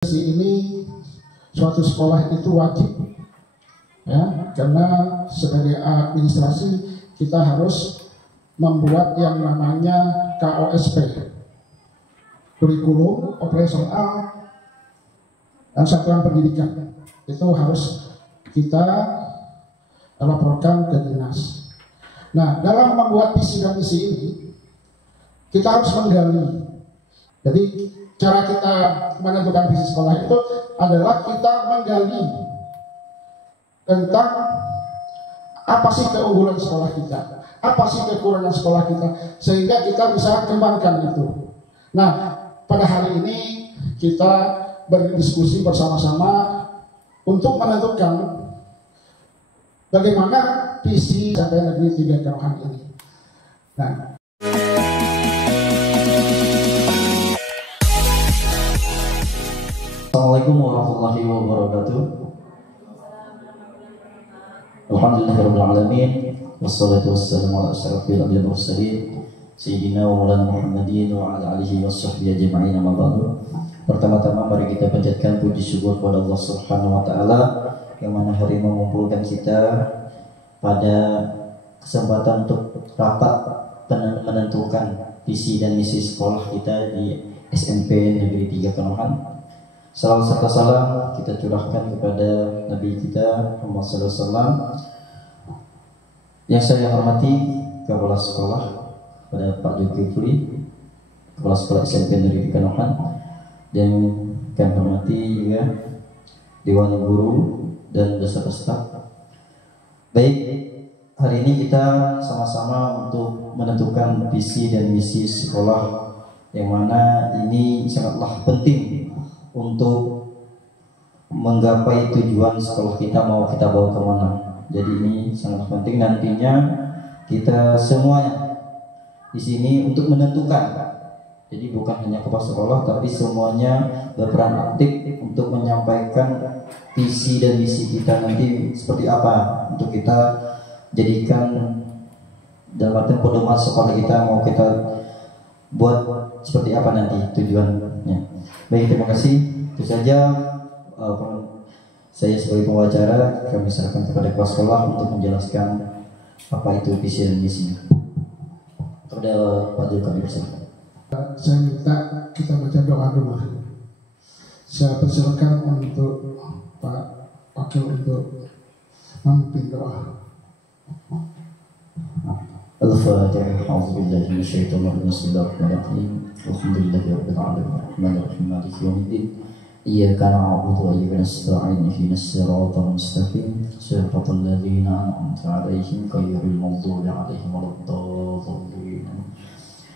Ini suatu sekolah itu wajib, ya, karena sebagai administrasi kita harus membuat yang namanya KOSP, kurikulum operasional dan satuan pendidikan. Itu harus kita laporkan ke dinas. Nah, dalam membuat visi dan misi ini kita harus menggali. Jadi cara kita menentukan visi sekolah itu adalah kita menggali tentang apa sih keunggulan sekolah kita, apa sih kekurangan sekolah kita, sehingga kita bisa kembangkan itu. Nah, pada hari ini kita berdiskusi bersama-sama untuk menentukan bagaimana visi SMP Negeri 3 Kanohan ini. Nah, Assalamualaikum warahmatullahi wabarakatuh. Alhamdulillahirabbil alamin wassalatu wassalamu ala asyrafil anbiya'i wal mursalin sayyidina wa maulana Muhammadin wa ala alihi washabbihi ajma'in amma ba'du. Pertama-tama mari kita panjatkan puji syukur kepada Allah Subhanahu wa taala yang mana hari mengumpulkan kita pada kesempatan untuk rapat menentukan visi dan misi sekolah kita di SMP Negeri 3 Kanohan. Salam serta salam kita curahkan kepada Nabi kita Muhammad SAW. Yang saya hormati Kepala Sekolah pada Pak Zulkifli, Kepala Sekolah SMP Negeri Kanohan, dan kami hormati juga Dewan Guru dan beserta. Baik, hari ini kita sama-sama untuk menentukan visi dan misi sekolah yang mana ini sangatlah penting untuk menggapai tujuan sekolah kita mau kita bawa kemana. Jadi ini sangat penting nantinya kita semuanya di sini untuk menentukan. Jadi bukan hanya kepala sekolah tapi semuanya berperan aktif untuk menyampaikan visi dan misi kita nanti seperti apa untuk kita jadikan dalam arti pedoman sekolah kita mau kita buat seperti apa nanti tujuannya. Baik, terima kasih. Itu saja saya sebagai pembicara kami serahkan kepada kepala sekolah untuk menjelaskan apa itu visi dan misinya. Kepada Pak Zulkifli bersama. saya minta kita baca doa dulu. Saya persilakan untuk Pak Wakil untuk memimpin doa. Al-Fatihah. A'udzubillahi minasyaitonir rajim. Bismillahirrahmanirrahim. Alhamdulillahirabbil alamin. Arrahmanirrahim. Maliki yaumiddin. Iyyaka na'budu wa iyyaka nasta'in. Ihdinas siratal mustaqim. Siratal ladzina an'amta 'alaihim ghairil maghdubi 'alaihim waladdallin.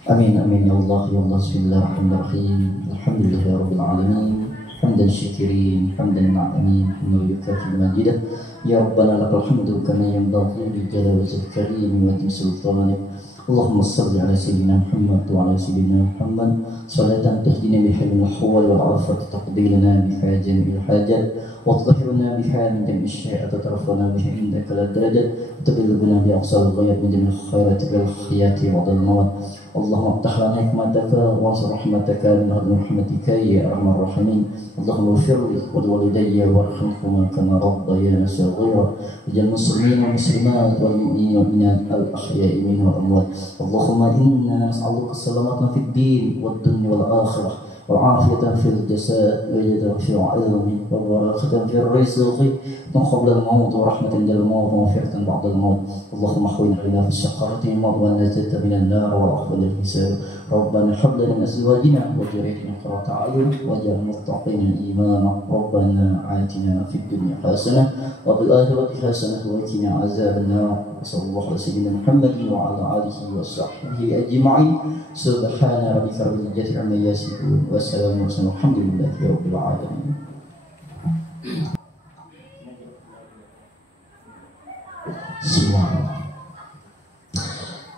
Amin amin ya Allah ya Allah. Bismillahirrahmanirrahim. Alhamdulillahirabbil alamin. Hamdan syakirin, hamdan na'imin, hamdan yukafi majidah. Ya Rabbana lakal hamdu kama yanbaghi li jalali wajhikal karim wa azimi sultanik. Allahumma salli ala sayyidina Muhammad wa ala sayyidina Muhammad salatan tahdina biha min al-hawal wal afat taqdilana biha jami'il hajat wa tudhhiruna biha min jami'i syai'at tarfana biha indaka la darajat tabiluuna bi aqsal ghayat min jami'il khairat wal khiyati wa dal mawt. Allahumma aftah lana hikmataka wa rahmataka min rahmatika ya arhamar rahimin. Allahumma ighfir li wa liwalidayya warhamhuma kama rabbayani saghira. Waj'al muslimin wa muslimat wal mu'minina wal mu'minat al ahya'i minhum wal amwat. Allahumma inna nas'aluka as-salamata fid din wad dunya wal akhirah wal 'afiyata fil jasad wa yadaka fil 'ilmi wal barakata fil rizqi qabla al-maut wa rahmatan lil maut wa maghfiratan ba'da al-maut. Allahumma ahwina lana fi shaqawati wa najata min an-nar wa akhfid al-hisab. Rabbana hab lana min azwajina wa dhurriyyatina qurrata a'yun waj'alna muttaqina imama. Rabbana atina fid dunya hasanah wa fil akhirati hasanah wa qina azaban nar. Sallallahu alaihi wasallam Muhammadin wa ala alihi wa sahbihi ajma'in. Subhana rabbika rabbil izzati amma yasifun wa salamun alhamdulillahi rabbil alamin.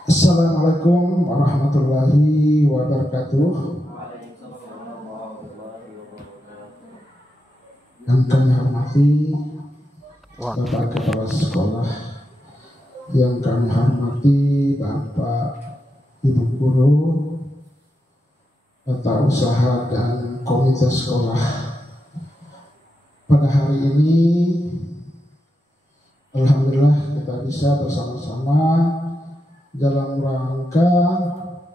Assalamualaikum warahmatullahi wabarakatuh. Yang kami hormati Bapak Kepala Sekolah, yang kami hormati Bapak Ibu Guru, Tata Usaha dan Komite Sekolah pada hari ini alhamdulillah kita bisa bersama-sama dalam rangka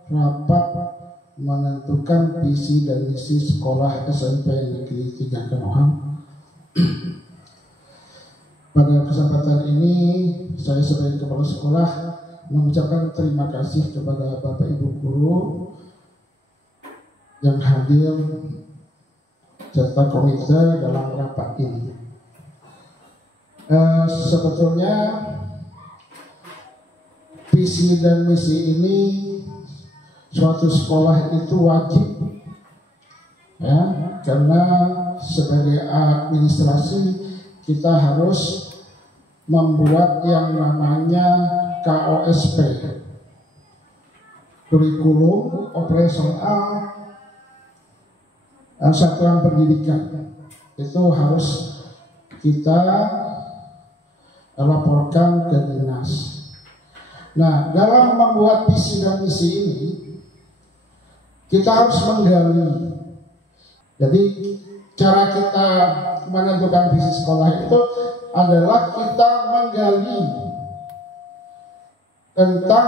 rapat menentukan visi dan misi sekolah SMP Negeri 3 Kanohang. Pada kesempatan ini saya sebagai kepala sekolah mengucapkan terima kasih kepada Bapak Ibu guru yang hadir serta komite dalam rapat ini. Sebetulnya visi dan misi ini suatu sekolah itu wajib, ya, karena sebagai administrasi kita harus membuat yang namanya KOSP, kurikulum operasional satuan pendidikan. Itu harus kita laporkan ke dinas. Nah, dalam membuat visi dan misi ini kita harus menggali. Jadi cara kita menentukan visi sekolah itu adalah kita menggali tentang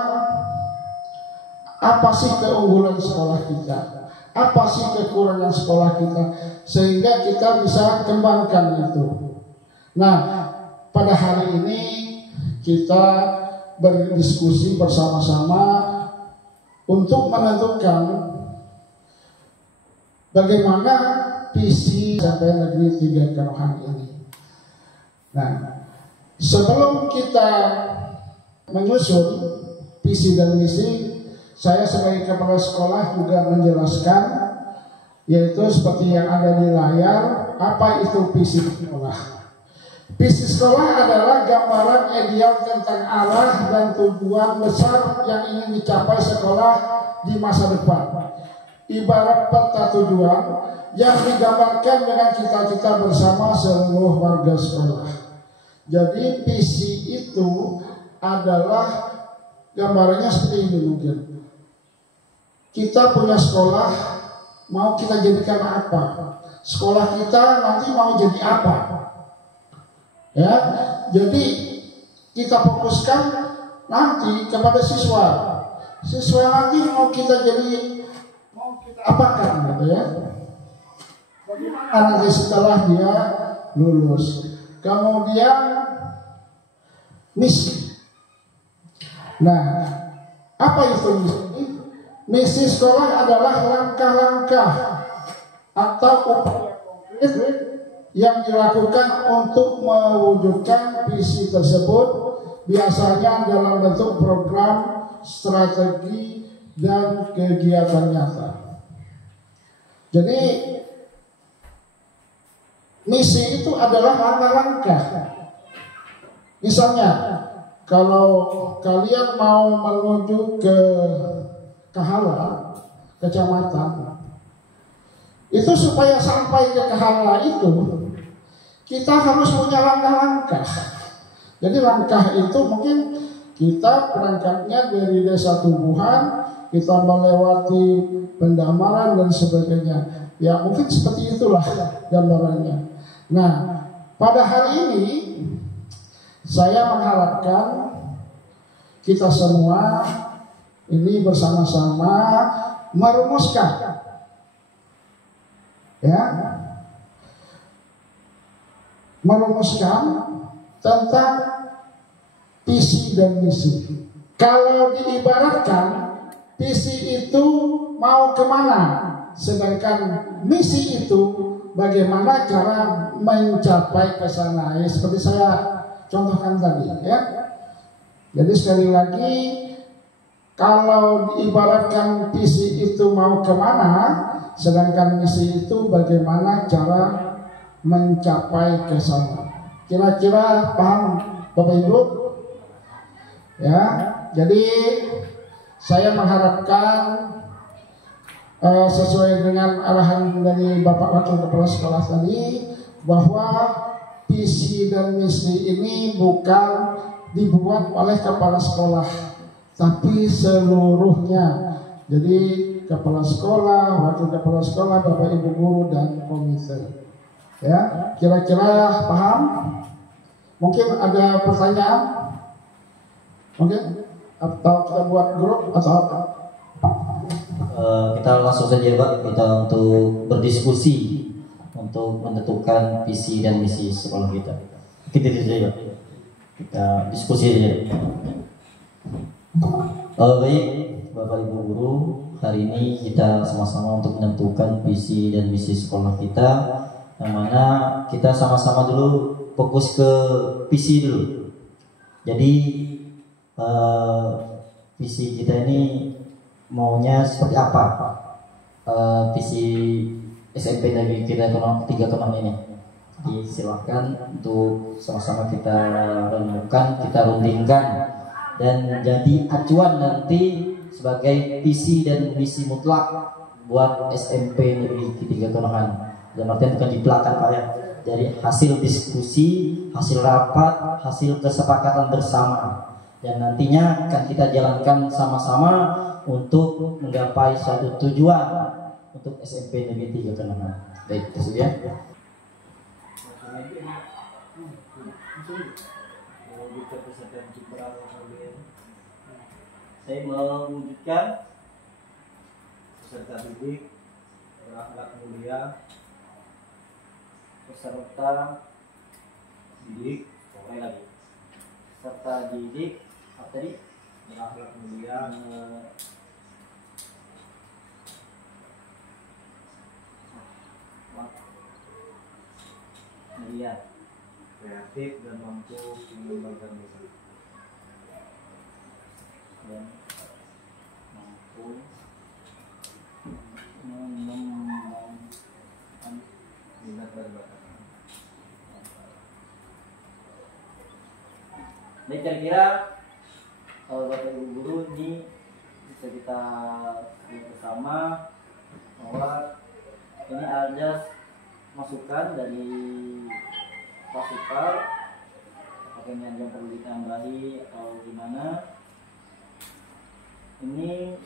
apa sih keunggulan sekolah kita, apa sih kekurangan sekolah kita, sehingga kita bisa kembangkan itu. Nah, pada hari ini kita berdiskusi bersama-sama untuk menentukan bagaimana visi SMP Negeri 3 Kanohang ini. Nah, sebelum kita menyusun visi dan misi, saya sebagai kepala sekolah juga menjelaskan, yaitu seperti yang ada di layar, apa itu visi sekolah. Visi sekolah adalah gambaran ideal tentang arah dan tujuan besar yang ingin dicapai sekolah di masa depan. Ibarat peta tujuan yang digambarkan dengan cita-cita bersama seluruh warga sekolah. Jadi visi itu adalah gambarannya seperti ini mungkin. Kita punya sekolah, mau kita jadikan apa? Sekolah kita nanti mau jadi apa? Ya, jadi kita fokuskan nanti kepada siswa. Siswa nanti mau kita jadi, mau kita apakan gitu ya? Nanti setelah dia lulus. Kemudian misi. Nah, apa itu misi? Misi sekolah adalah langkah-langkah atau upaya konkret yang dilakukan untuk mewujudkan visi tersebut, biasanya dalam bentuk program, strategi, dan kegiatan nyata. Jadi misi itu adalah langkah-langkah. Misalnya, kalau kalian mau menuju ke Kahala, kecamatan, itu supaya sampai ke Kahala itu kita harus punya langkah-langkah. Jadi langkah itu mungkin kita berangkatnya dari desa Tubuhan, kita melewati Pendamaran dan sebagainya. Ya mungkin seperti itulah gambarannya. Nah, pada hari ini saya mengharapkan kita semua ini bersama-sama merumuskan, ya, merumuskan tentang visi dan misi. Kalau diibaratkan, visi itu mau kemana, sedangkan misi itu bagaimana cara mencapai ke sana. Ya, seperti saya contohkan tadi, ya. Jadi sekali lagi, kalau diibaratkan visi itu mau kemana, sedangkan misi itu bagaimana cara mencapai ke sana. Kira-kira paham Bapak Ibu? Ya, jadi saya mengharapkan sesuai dengan arahan dari Bapak Wakil Kepala Sekolah tadi, bahwa visi dan misi ini bukan dibuat oleh kepala sekolah, tapi seluruhnya. Jadi kepala sekolah, wakil kepala sekolah, Bapak Ibu guru dan komite. Ya, kira-kira paham? Mungkin ada pertanyaan? Mungkin atau kita buat grup atau apa? Kita langsung saja Pak, kita untuk berdiskusi untuk menentukan visi dan misi sekolah kita. Kita saja Pak. Kita diskusi saja. Baik, Bapak Ibu guru, hari ini kita sama-sama untuk menentukan visi dan misi sekolah kita, yang mana kita sama-sama dulu fokus ke visi dulu. Jadi visi kita ini maunya seperti apa? Visi SMP Negeri kita 3 ini. Jadi silahkan untuk sama-sama kita renungkan, kita rundingkan, dan jadi acuan nanti sebagai visi dan misi mutlak buat SMP Negeri 3 Konohan. Dan artinya bukan di belakang Pak ya. Dari hasil diskusi, hasil rapat, hasil kesepakatan bersama, dan nantinya akan kita jalankan sama-sama untuk menggapai suatu tujuan untuk SMP Negeri 3 Konohan. Baik, tersedia. Saya mewujudkan peserta didik berakhlak mulia, peserta didik, peserta didik apa tadi? Berakhlak mulia, kreatif dan mampu mengembangkan diri. Dan mampu mengembangkan minat dan bakat. Baik, kira-kira kalau Bapak Ibu guru ini bisa kita lihat bersama bahwa ini ada masukan dari Pak Supar, apakah ini ada yang perlu ditambahi atau gimana. Ini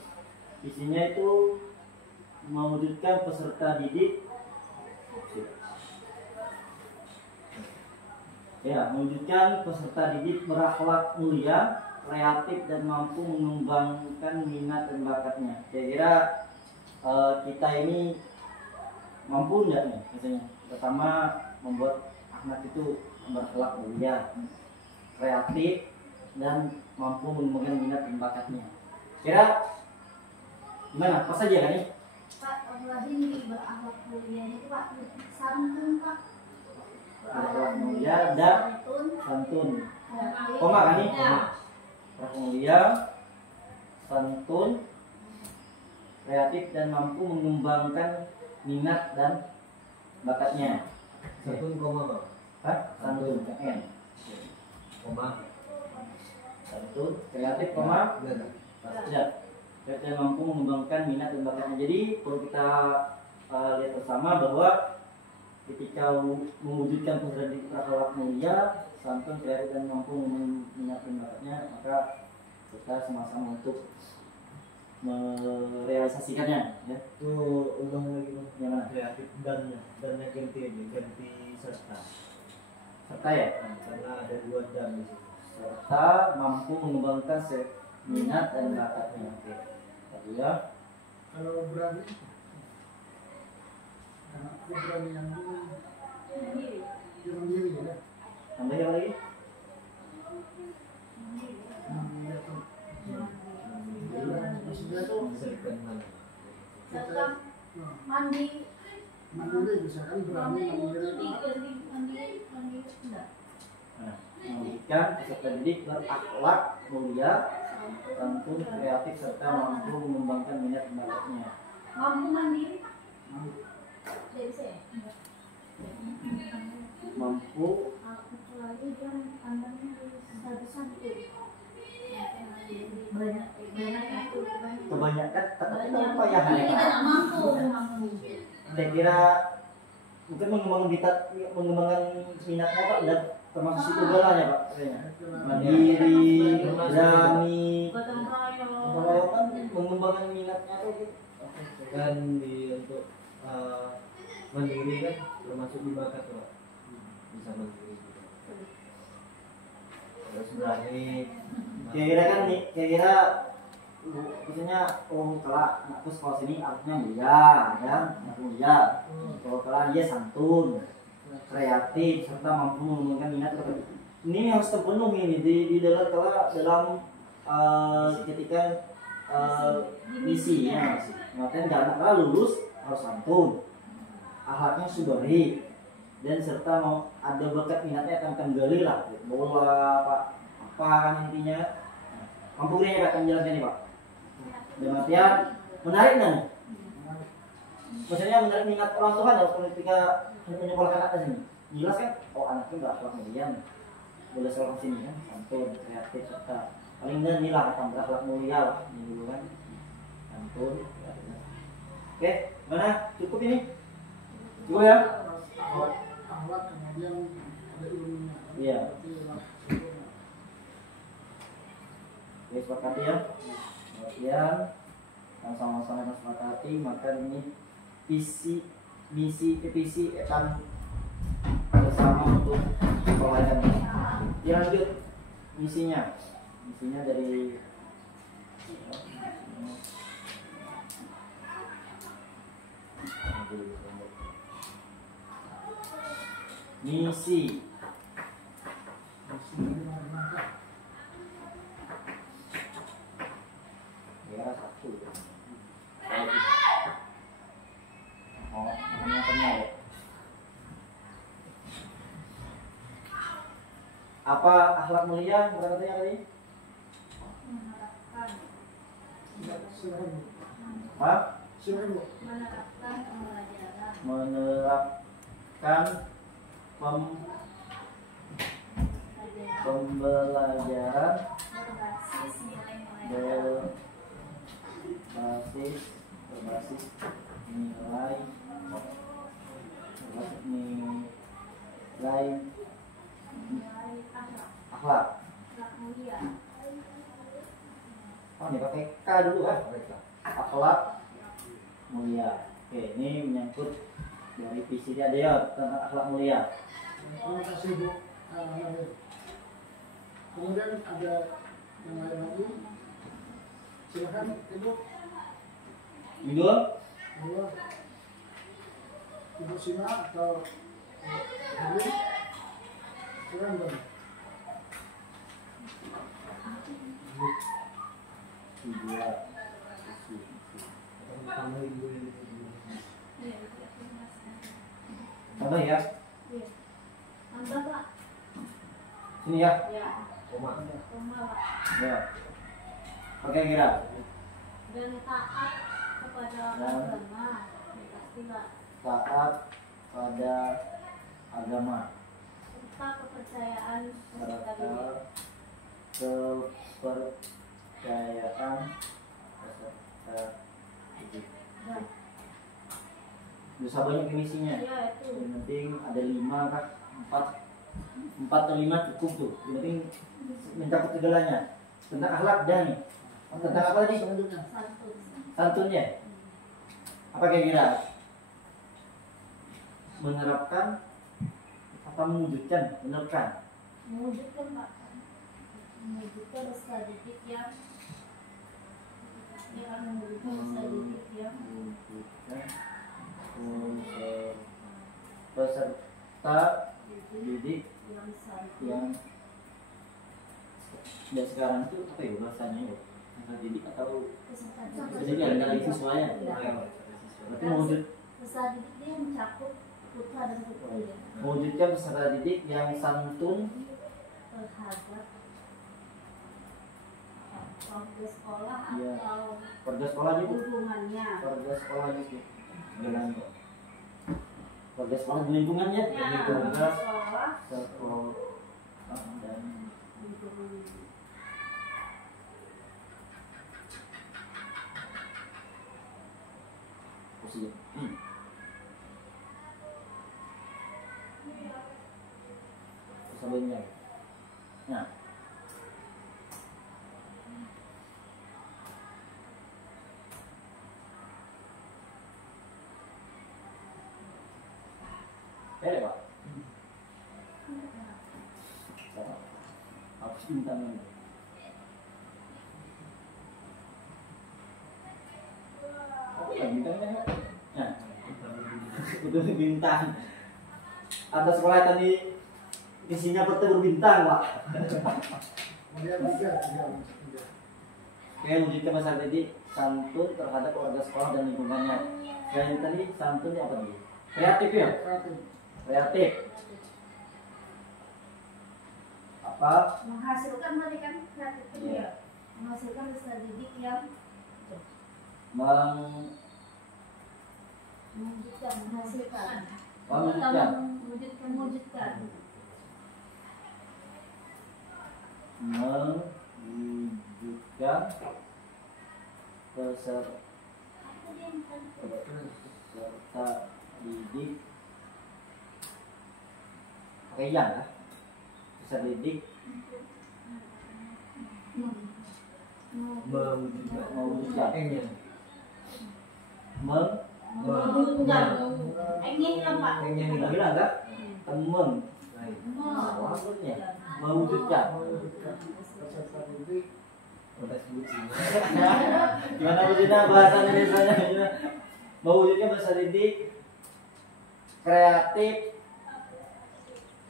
isinya itu mewujudkan peserta didik, ya, mewujudkan peserta didik berakhlak mulia, kreatif dan mampu mengembangkan minat dan bakatnya. Kira-kira kita ini mampu enggak nih, misalnya pertama membuat anak itu berakhlak mulia, kreatif dan mampu mengembangkan minat dan bakatnya. Kira gimana? Pas saja kan nih? Pak, ini berakhlak mulia itu Pak, santun Pak. Berakhlak mulia dan santun. Koma kan nih? Berakhlak mulia, santun, kreatif dan mampu mengembangkan minat dan bakatnya. Santun koma Pak. Hah? Santun N. Koma. Santun, kreatif, koma. Tidak. Kreatif dan mampu mengembangkan minat dan bakatnya. Jadi perlu kita lihat bersama bahwa ketika mewujudkan peserta didik berakhlak mulia, santun, kreatif dan mampu mengembangkan minat dan bakatnya, maka kita sama-sama untuk merealisasikannya, ya. Itu ulang lagi Pak. Yang mana? Kreatif dan yang ganti serta. Serta ya? Karena ada 2 dan di situ. Serta mampu mengembangkan minat dan bakatnya. Oke. Tadi ya. Kalau berani, karena berani yang mandiri ya. Tambah yang lagi? Maksudnya itu Misalkan mana? Serta mandiri. mandiri, misalkan berani mandiri. Mandiri enggak. Nah, mewujudkan peserta didik berakhlak mulia, santun, kreatif serta mampu mengembangkan minat dan bakatnya. Mampu mandiri. Jadi saya Mampu kecuali dia pandangnya satu-satu. kebanyakan tapi apa ya? Tidak mampu. Saya kira mungkin mengembangkan minatnya Pak, dan termasuk situ bolanya Pak, kayaknya. Mandiri, berani, Gotong kalau kan mengembangkan minatnya tuh gitu. Kan di untuk mandiri kan termasuk di bakat Pak. Bisa mandiri juga. Terus berani. Kira-kira kan nih, kira-kira maksudnya kelak anakku sekolah sini artinya mulia, kan? Anak mulia. Kalau kelak dia santun, kreatif, serta mampu mengembangkan minat. Ini harus terpenuhi nih di dalam kelak dalam ketika misinya. Makanya jangan kelak lulus harus santun, akhlaknya subari, dan serta mau ada bakat minatnya akan gali lah, bola apa kan intinya. Mampu dia akan menjalankan ini Pak. Dan artian menarik kan? Maksudnya menarik minat orang tua kan ketika menyekolahkan anak sini. Jelas kan? Oh anaknya berakhlak mulia, boleh sekolah sini kan, santun, kreatif, serta paling enggak inilah akan berakhlak mulia lah, ini dulu kan, santun. Oke, mana cukup ini? Cukup ya? Akhlak kemudian ada ilmunya. Iya. Oke, sepakati ya. Kemudian yang sama-sama sepakati, maka ini misi akan bersama untuk perbaikan. Ya lanjut misinya dari misi ya satu. Oh, ini tengah ya. Apa akhlak mulia berapa katanya tadi? Menerapkan Hah? menerapkan pembelajaran Menerapkan pembelajaran berbasis nilai-nilai berbasis nilai akhlak. akhlak mulia. Oh ini pakai K dulu kan? Akhlak mulia. Oke, ini menyangkut dari visi dia tentang akhlak mulia. Terima kasih Bu. Kemudian ada yang lain lagi. Silakan Ibu. Minggu? Ibu Sina atau Ibu. Silakan Bu. Dua. Tambah ya? Iya. Tambah Pak. Sini ya? Ya. Koma. Koma Pak. Ya. Oke kira. Dan taat kepada Dan agama. Pastilah. Taat pada agama Serta kepercayaan peserta didik. serta kepercayaan peserta didik. Dan Bisa banyak misinya. ya itu. Yang penting ada 5 kan, 4 atau 5 cukup tuh. Yang penting mencakup segalanya. Tentang akhlak dan tentang apa tadi? Selanjutnya. Santun. Santunnya. Apa kira-kira? Menerapkan apa mewujudkan? Menerapkan. Mewujudkan Pak. Mewujudkan peserta didik yang mewujudkan peserta didik yang Mewujudkan peserta didik yang santun. yang dan sekarang itu apa ya bahasanya ya? Peserta didik atau Peserta jadi didik. ada lagi siswanya? Berarti Peserta didik dia mencakup putra dan putri ya. mewujudkan peserta didik yang santun Terhadap warga sekolah Iya. atau warga sekolah juga. hubungannya. Warga sekolah juga. Dengan warga sekolah di lingkungannya, Ya, warga sekolah sekolah dan lingkungan. posisi. Sebelumnya. Nah, bintangnya. Apa ya bintangnya? Nah, itu bintang. Ada sekolah tadi isinya bertemu bintang, Pak. Oke, wujudkan masyarakat didik santun terhadap keluarga sekolah dan lingkungannya. Selain tadi santun apa nih? Kreatif ya? Kreatif. Apa? Menghasilkan berarti kan kreatif itu ya. Menghasilkan peserta didik yang mewujudkan, menghasilkan. Mewujudkan. Mewujudkan. Mewujudkan peserta didik pakai yang ya peserta didik mewujudkan Mewujudkan. Ingin apa? bilang enggak temen mewujudkan gimana wujudnya bahasa Indonesianya gimana? Mewujudnya bahasa didik kreatif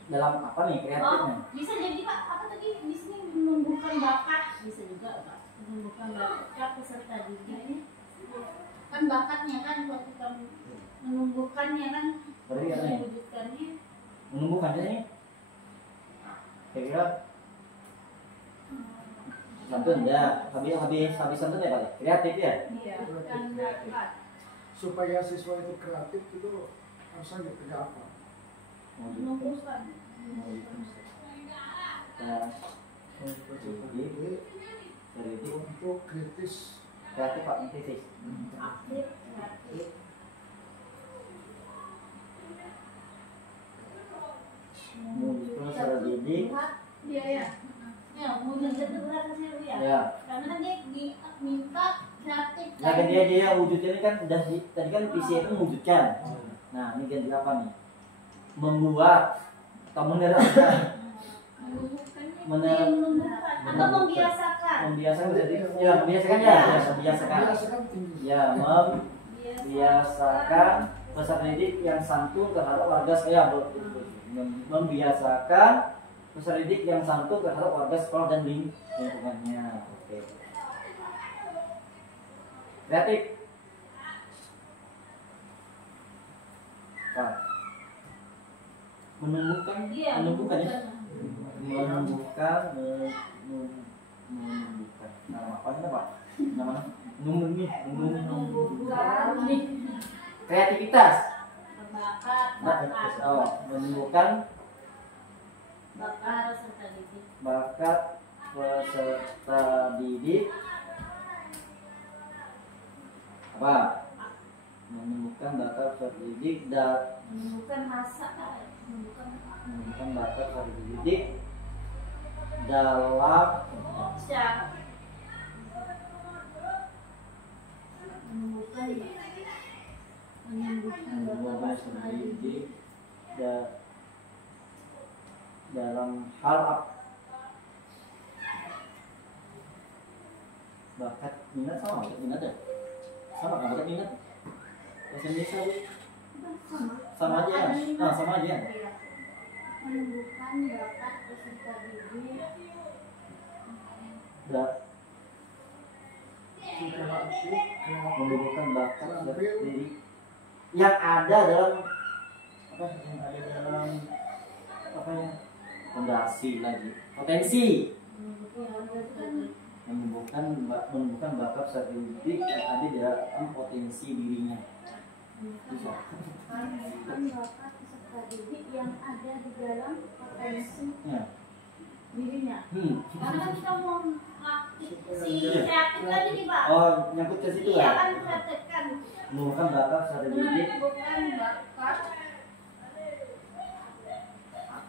dalam apa nih kreatifnya? Bisa jadi Pak, apa tadi di sini menumbuhkan bakat bisa juga Pak. Menumbuhkan bakat peserta didik. Kan bakatnya kan kalau kita menumbuhkannya kan Berarti apa nih? mewujudkannya. Menumbuhkannya nih? Kira-kira santun ya, habis santun ya Pak? Kreatif ya? Iya, kan bakat. Supaya siswa itu kreatif itu harusnya kerja apa? Menumbuhkan. Jadi Untuk kritis. kreatif Pak, kritis. Aktif, kreatif. Mewujudkan secara didik. Iya ya. Ya, mewujudkan itu berat sih Bu ya. Ya. Karena kan dia diminta kreatif. Nah kan dia wujudnya ini kan udah tadi kan visi itu mewujudkan. Nah ini ganti apa nih? Membuat atau menerapkan. Menumbuhkan atau membiasakan. Membiasakan jadi ya membiasakan ya membiasakan. Ya membiasakan peserta didik yang santun terhadap warga sekolah. Membiasakan peserta didik yang santun terhadap warga sekolah dan lingkungannya. Oke. Kreatif. Nah. Menumbuhkan ya. Menumbuhkan. Nama apa ini Pak? Nama kreativitas. Bakat. Menumbuhkan Bakat peserta didik. Bakat peserta didik. Apa? Menumbuhkan bakat peserta didik dan Menumbuhkan masa. menumbuhkan bakat peserta didik dalam menumbuhkan bakat peserta didik dalam hal bakat minat sama bakat minat ya? Sama kan bakat minat? Bahasa Indonesia sama aja ya? Nah sama aja ya? Menumbuhkan bakat peserta didik menumbuhkan bakat peserta didik yang ada dalam fondasi lagi potensi menumbuhkan bakat peserta didik yang ada di dalam potensi dirinya. Bisa. menumbuhkan bakat peserta didik yang ada di dalam potensi Ya. dirinya. Karena kan kita mau si Iya. kreatif tadi nih Pak. Oh, nyangkut ke situ Iya ya? kan kreatif kan. Menumbuhkan bakat peserta didik Menumbuhkan bakat.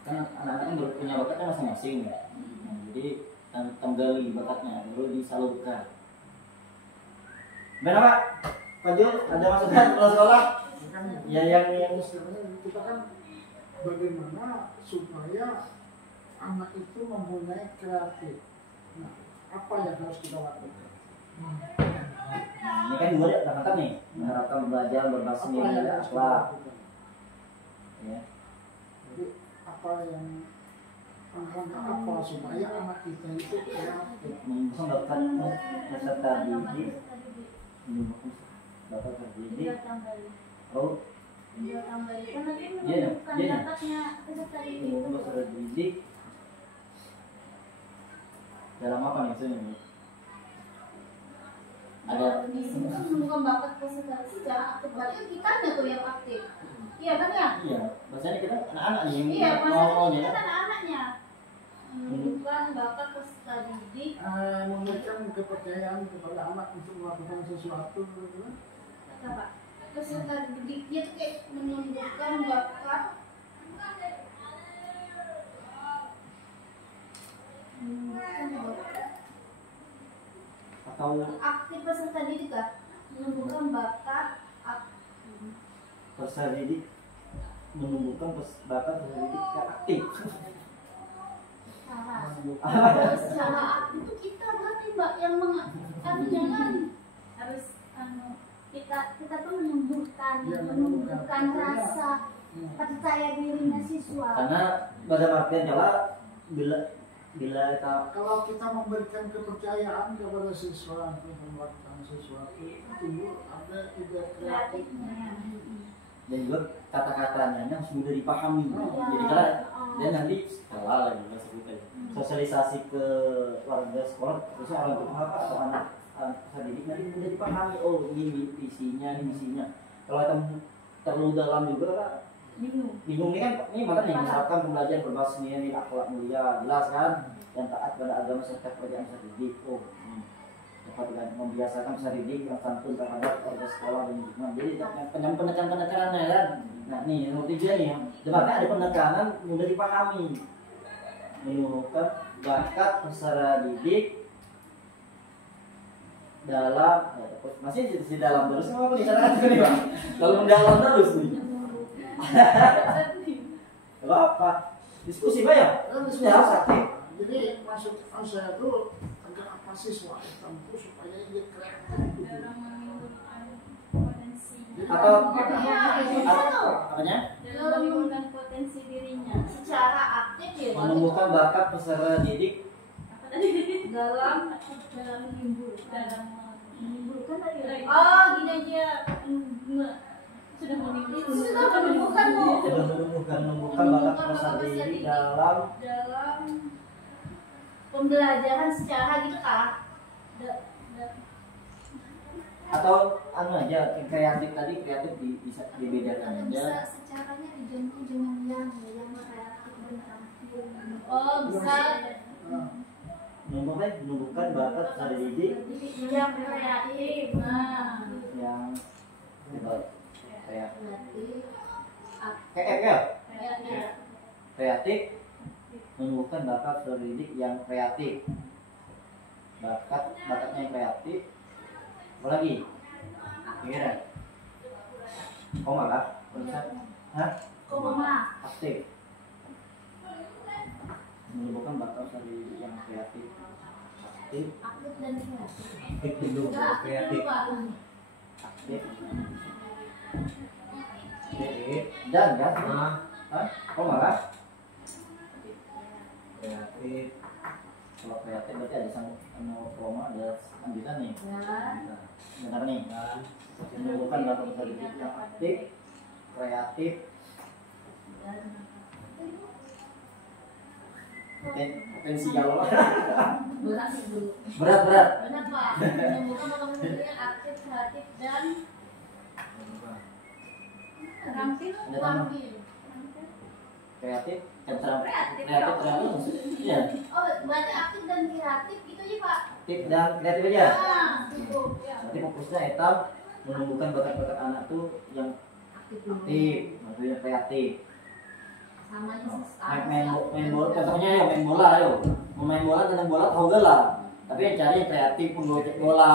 kan anak-anak kan punya bakatnya masing-masing ya. Jadi tenggali bakatnya baru disalurkan. Benar Pak? Pak Jul, ada masukan kalau sekolah? Ya yang istilahnya kita kan bagaimana supaya anak itu mempunyai kreatif. Nah, apa yang harus kita lakukan? Ini kan dua ya, kata nih, mengharapkan belajar berbasis Apa nilai yang dan harus kita akhlak. lakukan? Ya. Jadi apa yang langkah apa supaya anak kita itu kreatif? Mengembangkan peserta didik, bapak terdidik. Oh, Kan nanti Iya, menentukan iya. bakatnya peserta didik. mengembangkan peserta didik dalam apa nih maksudnya? Ada Di sini kan menentukan bakat peserta secara aktif. Berarti kan kitanya tuh yang aktif. Iya kan ya? iya, bahasanya kita anak-anak nih yang Iya, mau maksudnya ya. kan anak-anaknya. Menentukan bakat peserta didik. Memberikan kepercayaan kepada anak untuk melakukan sesuatu, gitu kan? Kata Pak, peserta didiknya tuh kayak menunjukkan bakat Atau aktif peserta didik kan? Menunjukkan bakat peserta didik menumbuhkan bakat peserta didik yang aktif. secara aktif itu kita berarti Mbak yang anunya kan harus kita tuh menumbuhkan Iya, menumbuhkan rasa percaya dirinya siswa. Karena pada artian kala bila Kalau kita memberikan kepercayaan kepada siswa untuk melakukan sesuatu, timbul ada ide kreatif. dan juga kata-katanya harus mudah dipahami. Iya. Jadi kalau dan nanti salah lagi sebutnya sosialisasi ke warga sekolah, khususnya orang tua atau anak peserta didik nanti mudah dipahami. Oh ini visinya, ini misinya. Kalau kita terlalu dalam juga kan bingung ini kan ini makanya mengharapkan pembelajaran berbasis nilai akhlak mulia jelas kan dan taat pada agama serta kerjaan peserta didik. Oh dapat dengan membiasakan peserta didik yang santun terhadap warga sekolah dan lingkungan. Jadi penekanan-penekanannya kan. Nah nih yang ketiga nih, debatnya ada penekanan mudah dipahami, menunjukkan bakat peserta didik dalam masih di dalam terus apa di sana kan nih Pak? Kalau mendalam terus nih. Gak apa diskusi Pak ya? Ya sakit. Jadi maksud saya itu agar apa siswa itu supaya dia kreatif. Dalam menimbulkan potensi. Atau Apanya? apanya? Dalam menimbulkan potensi dirinya secara aktif ya. Menumbuhkan bakat peserta didik Apa tadi? Dalam menimbulkan tadi. Oh gini aja. Sudah menumbuhkan menumbuhkan bakat peserta didik dalam pembelajaran secara gitu kah? atau anu aja kreatif tadi kreatif bisa dibedakan Bisa aja. secaranya diganti dengan yang kreatif dan tampil. Oh bisa menumbuhkan bakat peserta didik yang kreatif. Nah, yang kayak kreatif. kreatif menumbuhkan bakat peserta didik yang kreatif bakatnya yang kreatif apa lagi kira koma kah hah Koma. aktif menumbuhkan bakat peserta didik yang kreatif aktif Aktif dan kreatif. Aktif dulu, Enggak, kreatif. aktif Kreatif. dan kan Nah, hah koma kah kreatif. kalau kreatif berarti ada koma ada lanjutan nih nah, benar nih Dan menumbuhkan bakat peserta didik yang aktif kreatif potensial Berat dulu. berat Benar Pak. Menumbuhkan potensi yang aktif, kreatif dan terampil. Ada tambah. kreatif dan kreatif iya Oh, berarti aktif dan kreatif gitu ya Pak? aktif dan kreatif aja Nah, cukup ya. berarti fokusnya etam menumbuhkan bakat-bakat anak tuh yang Aktif dulu. aktif maksudnya kreatif Sama aja sih. main bola contohnya ya main bola ayo mau main bola tentang bola tahu gak lah tapi yang cari yang kreatif penggocek bola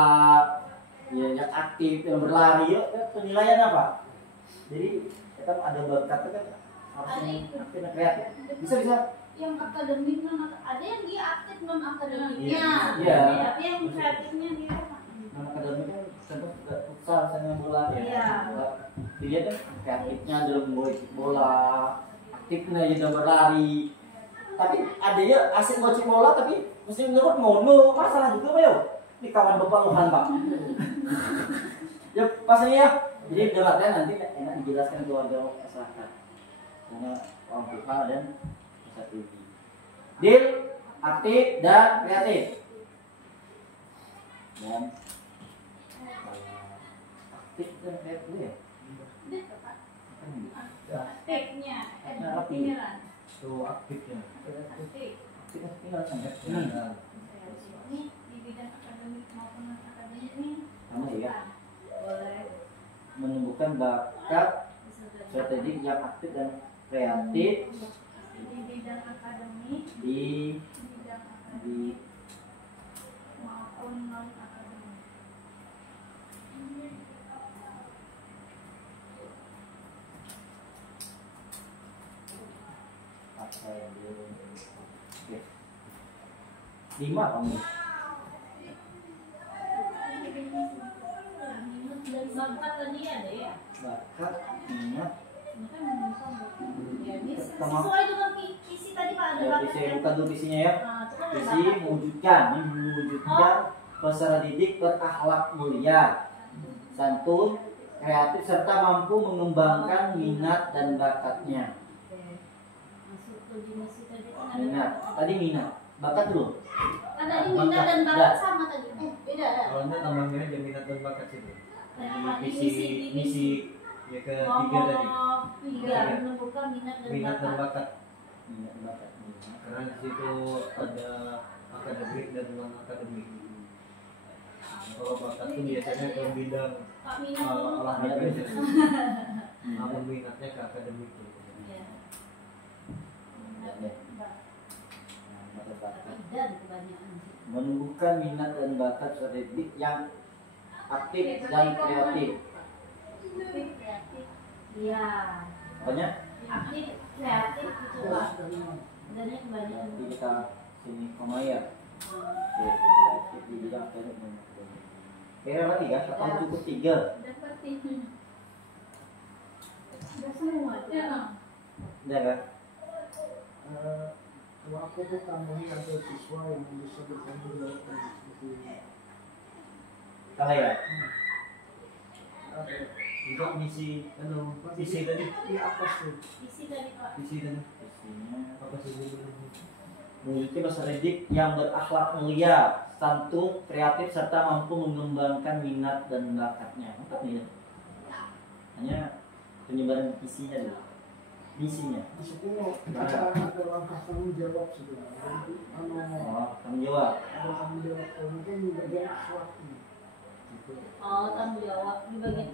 ya yang aktif yang berlari yuk penilaian apa jadi kita ada bakat kan harus yang aktif dan kreatif bisa yang akademik ada yang dia aktif non akademiknya. Iya. Tapi yang kreatifnya dia non akademik kan contoh futsal sama bola ya. Iya. Dia kan kreatifnya dalam bola, aktifnya juga berlari. Tapi ada ya asik ngocek bola tapi mesti menurut ngono masalah juga Pak yo. Di kawan bapak Luhan Pak. Ya pasnya ya. Jadi debatnya nanti enak dijelaskan keluarga masyarakat. Karena orang tua dan satu ini. Deal, aktif dan kreatif. Dan aktif dan kreatif ya. aktifnya Aktif. Tuh aktifnya. aktif. Aktif tinggal sampai Ini di bidang akademik maupun non akademik ini sama ya. boleh Menumbuhkan bakat strategik yang aktif dan kreatif di bidang akademik di bidang di akademik maupun non akademik. apa yang dia oke. 5 kamu Bakat tadi ada ya? bakat minat Ini kan menyimpan ya, ini Sama- sesuai dengan visi tadi Pak, ada ya, bakat visi yang bukan tuh visinya ya. nah, itu kan ada Visi bakat. mewujudkan peserta didik berakhlak mulia, santun, kreatif serta mampu mengembangkan minat dan bakatnya. Oke. Masuk ke jenis tadi kan ada Minat, bakat. tadi minat, bakat dulu. Kan tadi minat dan bakat Bakat. sama tadi. Beda ada. Kalau enggak tambahnya aja minat dan bakat situ. Tadi Misi ya ketiga tadi. Tiga menumbuhkan minat dan Minat dan bakat. bakat. Minat, bakat, minat. Karena di situ ada akademik dan non akademik. Kalau bakat itu biasanya ke bidang Pak minat dulu Pak. olahraga Minat. aja. Namun minatnya ke akademik. Ya. Minat deh. Minat dan bakat. Dan kebanyakan. Menumbuhkan minat dan bakat strategik yang aktif dan kreatif. Aktif, kreatif. Iya. Pokoknya Aktif, kreatif itu Pak. Dan yang kebanyakan. nanti kita sini komaya. Oke, kreatif di bidang teknik dan akademik. Kira lagi kan? Atau cukup 3? Dapat ini. Sudah semua. Ya. Udah kan? Kalau aku tuh tambahin ada siswa yang bisa bertanggung jawab seperti ini. Tambah ya? Juga misi visi tadi. Di atas tuh. Isi tadi Pak. Visi tadi. Isinya Apa sih itu? mewujudkan peserta didik yang berakhlak mulia, santun, kreatif serta mampu mengembangkan minat dan bakatnya. Mantap nih ya. Hanya penyebaran visinya dulu. Misinya. Di situ ada langkah tanggung jawab sebenarnya. Jadi, Oh, tanggung jawab. ada tanggung jawab mungkin di bagian akhlak ini. Gitu. Oh, tanggung jawab di bagian.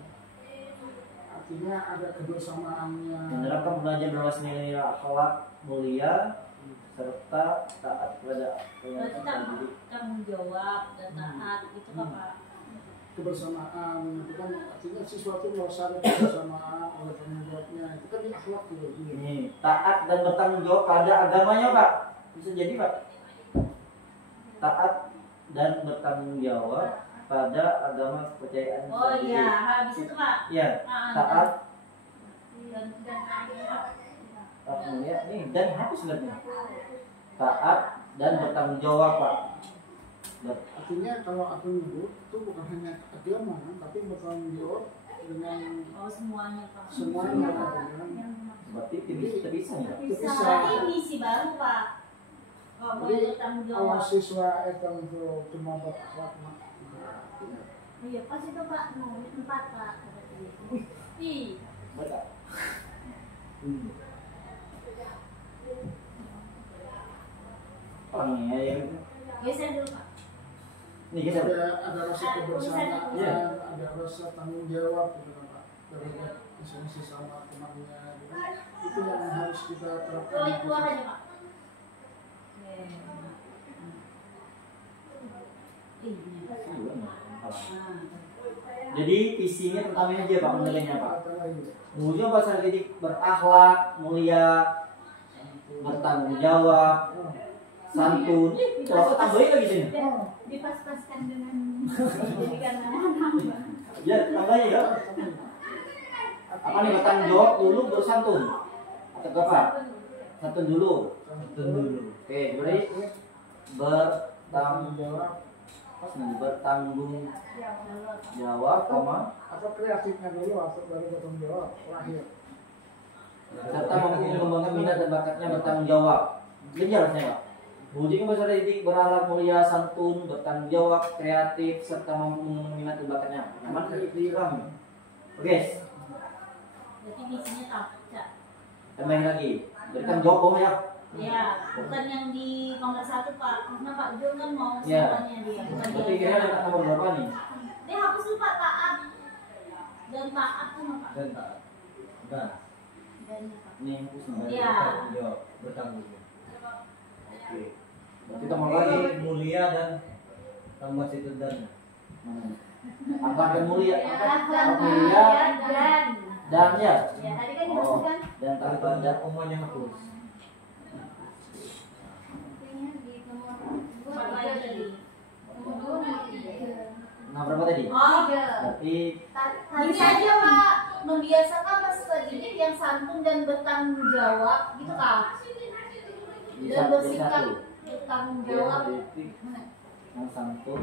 Artinya ada kebersamaannya. Menerapkan belajar berbasis nilai akhlak mulia serta taat kepada Berarti tanggung jawab dan taat gitu kan Pak. Kebersamaan itu kan artinya siswa itu merasa ada kebersamaan, ada tanggung jawabnya. Itu kan di akhlak juga. ini taat dan bertanggung jawab pada agamanya Pak. Bisa jadi Pak. Taat dan bertanggung jawab pada agama kepercayaan. Oh bisa jadi. iya, habis itu Pak. Iya, Ah, taat dan taat mulia ini dan hapus sebenarnya. Taat dan bertanggung jawab Pak. Artinya kalau aku nyebut itu bukan hanya agama, tapi bertanggung jawab dengan oh semuanya Pak. semuanya. Dengan Berarti tidak bisa ya. Bisa. Bisa. Berarti misi baru Pak. Oh, mau Jadi bertanggung kalau jawab. siswa itu untuk cuma berakhlak, Iya pas itu Pak, mau 4 Pak. Ih, Betul. Oh ini ya yang geser dulu Pak. ini kita ada rasa kebersamaan, Iya. ada rasa tanggung jawab gitu kan Pak. Dari misalnya sesama temannya, gitu. Itu yang harus kita terapkan. Keluar aja Pak. Oke. Ini. Jadi visinya pertama aja Pak menilainya Pak. Kata lain, Mewujudkan peserta didik berakhlak mulia, bertanggung jawab, santun. Kalau tambahin lagi sini. Dipas-paskan dengan dijadikan anak-anak. Ya, tambahin ya. Apa nih, bertanggung jawab dulu baru santun? Atau apa? Santun dulu. Oke, berarti bertanggung jawab, Atau kreatifnya dulu, atau baru bertanggung jawab terakhir. serta mampu mengembangkan minat dan bakatnya, bertanggung jawab. Ini jelasnya Pak. Wujudnya peserta didik berakhlak mulia, santun, bertanggung jawab, kreatif, serta mampu mengembangkan minat dan bakatnya. Nyaman di kami. Oke. Berarti misinya tak. Tambahin lagi. Bertanggung jawab ya. Ya, bukan yang di nomor 1 Pak. Karena Pak Jun kan mau Ya. semuanya dia. Bukan Berarti dia. kira ada nomor berapa nih? Dia hapus dulu Pak, taat. Dan taat sama Pak. Dan tak. Dan Dan Pak. Ini yang khusus. Iya. bertanggung jawab, bertanggung jawab. Oke. Berarti tambah lagi. Mulia dan tambah situ dan. Akhlak dan mulia. Akhlak Mulia dan. dan ya. Ya, tadi kan Oh, dihapuskan. dan tanpa Tanda umumnya hapus. Apa lagi tadi? Nah, berapa tadi? Oh, Berarti bisa aja Pak membiasakan peserta didik yang santun dan bertanggung jawab gitu Kak. di Dan satu, di bersikap satu. bertanggung Yang jawab. detik, yang santun.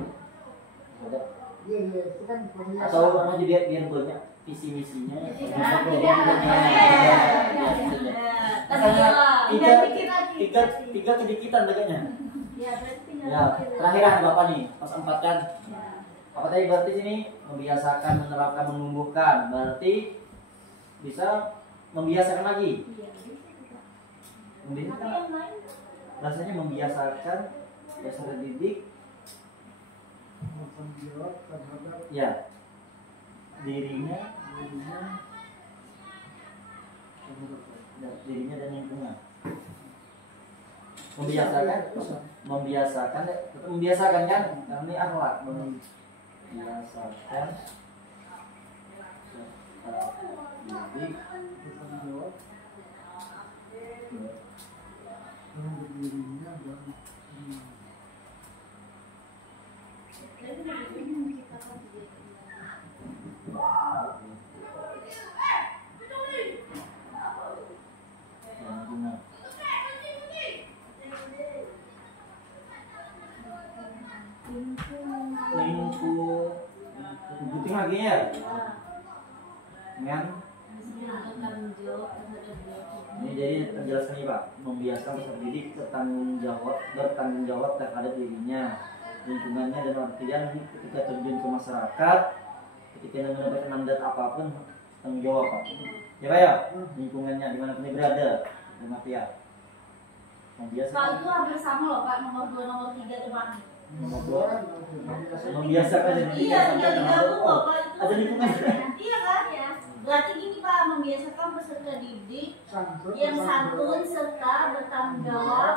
Ada. Iya, itu kan pembiasaan. Atau mana juga biar banyak visi misinya. Nah, Tiga kedikitan kayaknya. Ya, berarti tinggal Ya, terakhir Bapak nih, pas 4 kan. Apa tadi berarti sini membiasakan, menerapkan, menumbuhkan. Berarti bisa membiasakan lagi. Membiasakan. Rasanya membiasakan peserta didik Bertanggung jawab terhadap ya dirinya dan lingkungan. Membiasakan kan, karena ini akhlak. Membiasakan didik bertanggung jawab terhadap dirinya dan lingkungan. Penting lagi ya. Kan? Ini jadi penjelasannya Pak, membiasakan peserta didik bertanggung jawab terhadap dirinya, lingkungannya, dan artian ketika terjun ke masyarakat, ketika mendapatkan mandat apapun tanggung jawab Pak. Ya Pak ya, lingkungannya dimanapun dia berada, dan ya. Kalau itu hampir sama loh Pak, nomor 2, nomor 3 tuh Pak. Nomor 2 membiasakan diri. Iya, tinggal digabung loh Pak. Itu Ada lingkungan. Iya kan ya. Berarti gini Pak, membiasakan peserta didik yang santun serta bertanggung jawab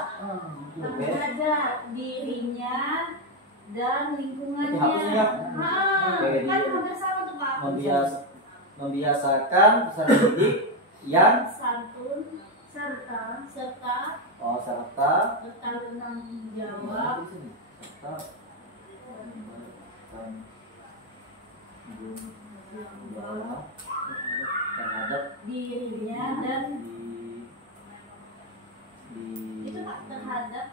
terhadap dirinya dan lingkungannya. Itu hapus ya? Kan hampir sama tuh Pak. Membiasakan peserta didik yang santun serta serta bertanggung jawab terhadap dirinya dan itu Pak terhadap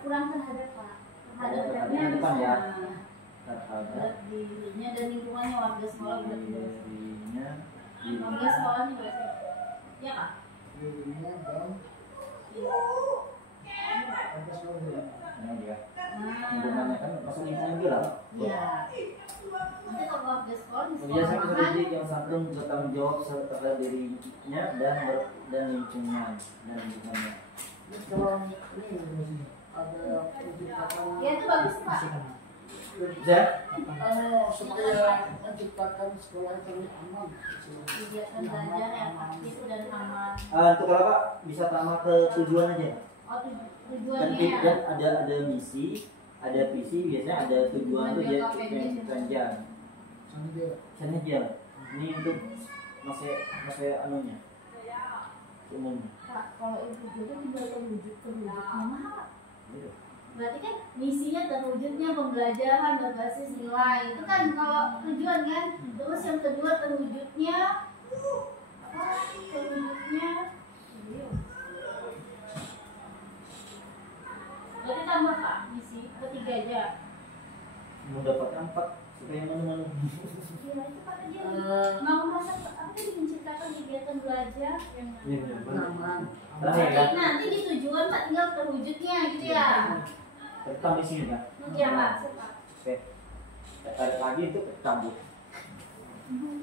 kurang terhadap Pak terhadap depan ya. terhadap dirinya dan lingkungannya warga sekolah berarti dirinya warga sekolahnya berarti ya Kak dirinya dan ada seluruh dia lingkungannya kan masuk lingkungan juga lah. ya nanti kalau warga sekolah di sekolah Membiasakan peserta makan didik yang santun bertanggung jawab terhadap dirinya dan lingkungannya. kalau ini ada menciptakan ya itu bagus Pak Bisa? supaya menciptakan sekolah yang lebih aman, kegiatan belajar yang aktif dan aman Untuk kalau Pak bisa tambah ke tujuan aja. oh Kan tujuannya dan ada misi, ada visi, biasanya ada tujuan tuh dia yang panjang. Misalnya dia ini untuk masih anunya umum Kak, kalau itu juga tinggal terwujudnya mah. Berarti kan misinya terwujudnya pembelajaran berbasis nilai. Itu kan kalau tujuan kan. Terus yang kedua terwujudnya apa? Terwujudnya berarti tambah Kak, misi ketiga aja. Mendapatkan 4 supaya mana-mana. Iya, itu Kak aja. Mau masa apa tadi menciptakan kegiatan belajar yang Nyaman. Terakhir kan? nanti di tujuan Kak tinggal terwujudnya gitu ya. Tetap di sini kan? Iya Kak. Oke. Tarik lagi itu cabut.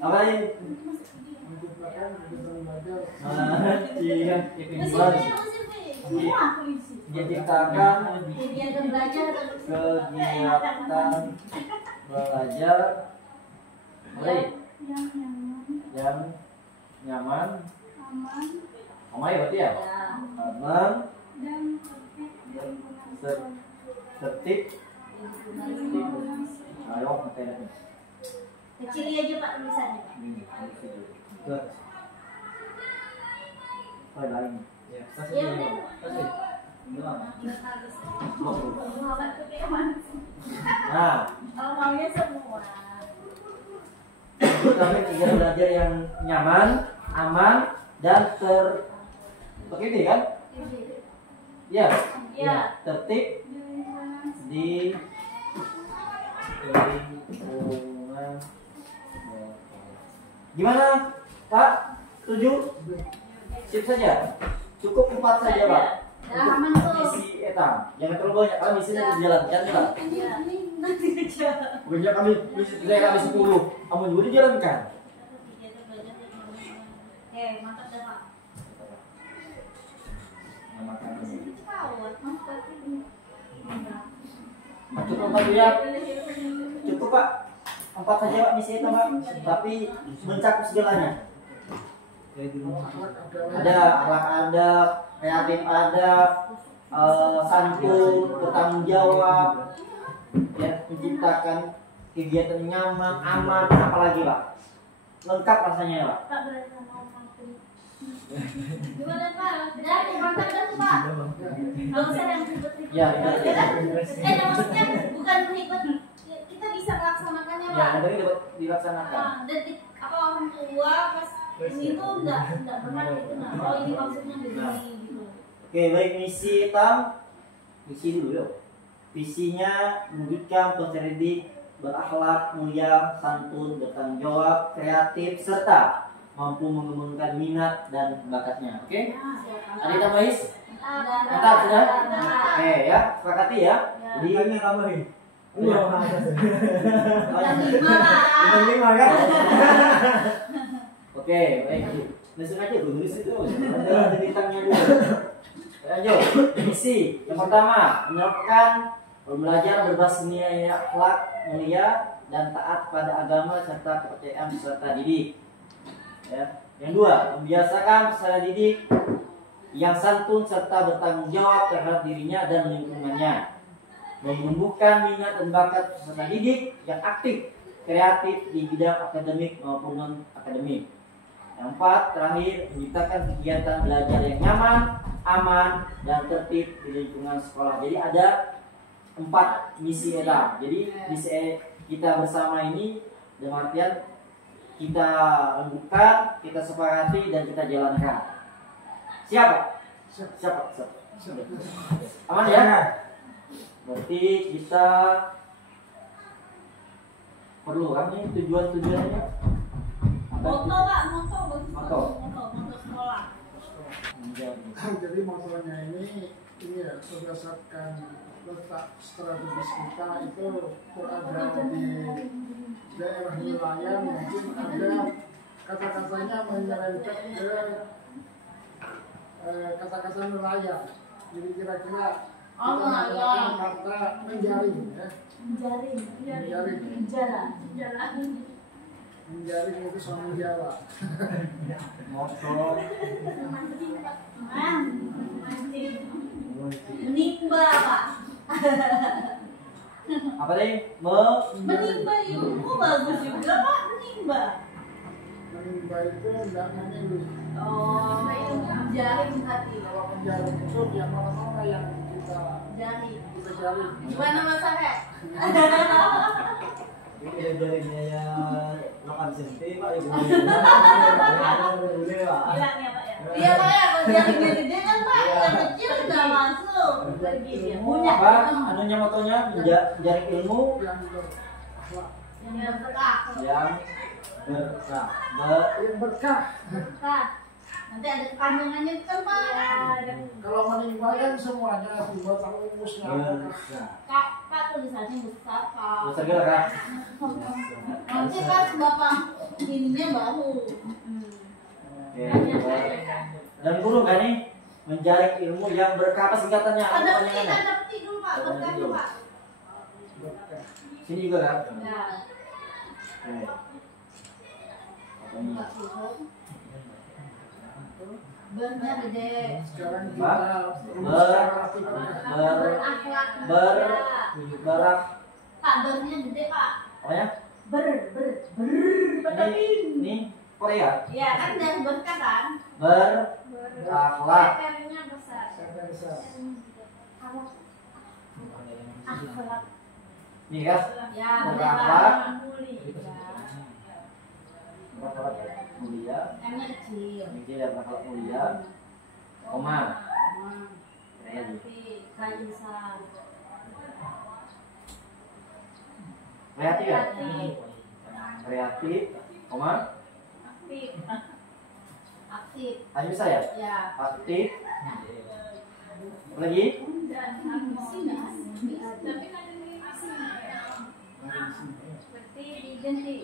Apa lagi? Menciptakan kegiatan belajar. Iya. Mesinnya semua aku isi. Menciptakan Kegiatan belajar kegiatan belajar baik yang nyaman, yang nyaman, aman, aman ya berarti ya? Aman, dan tertib di lingkungan sekolah. tertib. Ayo, materi. Kecili aja Pak tulisannya Pak. Itu. Apa lain? Ya, Ya udah. Muhammad itu kayak mana sih? Nah, Kalau maunya semua. kami kegiatan belajar yang nyaman, aman, dan begini kan? Ya, Ya. tertib di lingkungan. Gimana, Pak? 7? Sip saja. Cukup 4 saja, Pak. Dah aman tuh. Misi etam. Jangan terlalu banyak. Kami misinya dijalankan, Pak. Ini nanti aja. Bukannya kami misi kami 10. Kamu juga dijalankan. Oke, mantap dah Pak. Kawat, Mas berarti ini. Cukup Pak ya. Cukup Pak. 4 saja Pak misi itu Pak. Tapi mencakup segalanya. Ada akhlak ada, kreatif ada, santun, bertanggung jawab, ya, menciptakan kegiatan nyaman, aman, apalagi Pak. Lengkap rasanya Pak. Pak berarti mau mampir. Gimana Pak? Dah, mantap dah tuh Pak. Nggak usah yang ribet-ribet. Ya, Maksudnya bukan ribet. Kita bisa melaksanakannya ya, Pak. nanti dapat dilaksanakan. Dan apa orang tua pas ini tuh enggak benar gitu nah. Oh ini maksudnya begini gitu. Oke, baik misi hitam. Misi dulu yuk. Visinya mewujudkan peserta didik berakhlak mulia, santun, bertanggung jawab, kreatif, serta mampu mengembangkan minat dan bakatnya. Oke? Ada yang tambahin? Mantap sudah? Oke ya, sepakati ya. Jadi ini tambahin. Iya. Bintang 5 kan? Oke, baik. Langsung aja dulu nulis itu. Ada bintangnya dulu. Lanjut. Misi yang pertama, menerapkan pembelajaran berbasis nilai akhlak mulia dan taat pada agama serta kepercayaan peserta didik. Ya. Yang dua, membiasakan peserta didik yang santun serta bertanggung jawab terhadap dirinya dan lingkungannya. Menumbuhkan minat dan bakat peserta didik yang aktif, kreatif di bidang akademik maupun non akademik. Yang empat, terakhir, menciptakan kegiatan belajar yang nyaman, aman, dan tertib di lingkungan sekolah. Jadi ada 4 misi etam. Jadi misi kita bersama ini dalam artian kita rembukan, kita sepakati, dan kita jalankan. Siapa? Siapa? Aman ya? Berarti kita perlu kan ini tujuan-tujuannya? Moto Pak, moto bagus. Moto. Moto sekolah. Jadi motonya ini ya berdasarkan letak strategis kita itu berada di daerah wilayah, mungkin ada kata-katanya menyerempet ke kata-kata nelayan. Jadi kira-kira kita menggunakan kata menjaring ya. Menjaring. Menjaring itu sama Jawa. Motor. Menimba Pak. Apa tadi? Menimba ilmu bagus juga Pak, menimba. Menimba itu tidak memilih. Oh, jaring hati. Kalau menjaring itu yang mana-mana yang kita Jaring. jaring. Gimana Mas Sahe? Ini jarinya ya 8 cm Pak, ya Bilang ya Pak ya. Iya Pak ya, kalau jaringnya gede kan Pak, yang kecil udah masuk. Lagi dia punya. Apa? Anunya motonya jaring ilmu Yang berakhlak. Yang berkah. yang berkah. Yang berkah. Berkah. Nanti ada kepanjangannya kan Pak. Kalau menimba kan semuanya buat rumusnya. Pak tulisannya besar Pak. Besar gerak. Nanti pas Bapak ininya baru. Dan guru kan nih menjaring ilmu yang berkah apa singkatannya? Apa Ada panjangannya? petik dulu Pak, berkahnya Pak. Sini juga kan? Ya. Bernya gede. Sekarang Pak, kita Berakhlak. berak Pak, bernya gede Pak. apa ya? Ini Korea. Ya kan dan berkah kan? Berakhlak. R-nya besar. Akhlak. Nih kan? Ya, Berakhlak. Ya. Berakhlak mulia. M-nya kecil. Ini ya berakhlak mulia. Koma. Kreatif, Raisa. Kreatif ya? Kreatif. Koma. Aktif. Aktif. Tadi bisa ya? Ya. Aktif. Lagi? Dan ambisi tapi kan ini berarti diganti.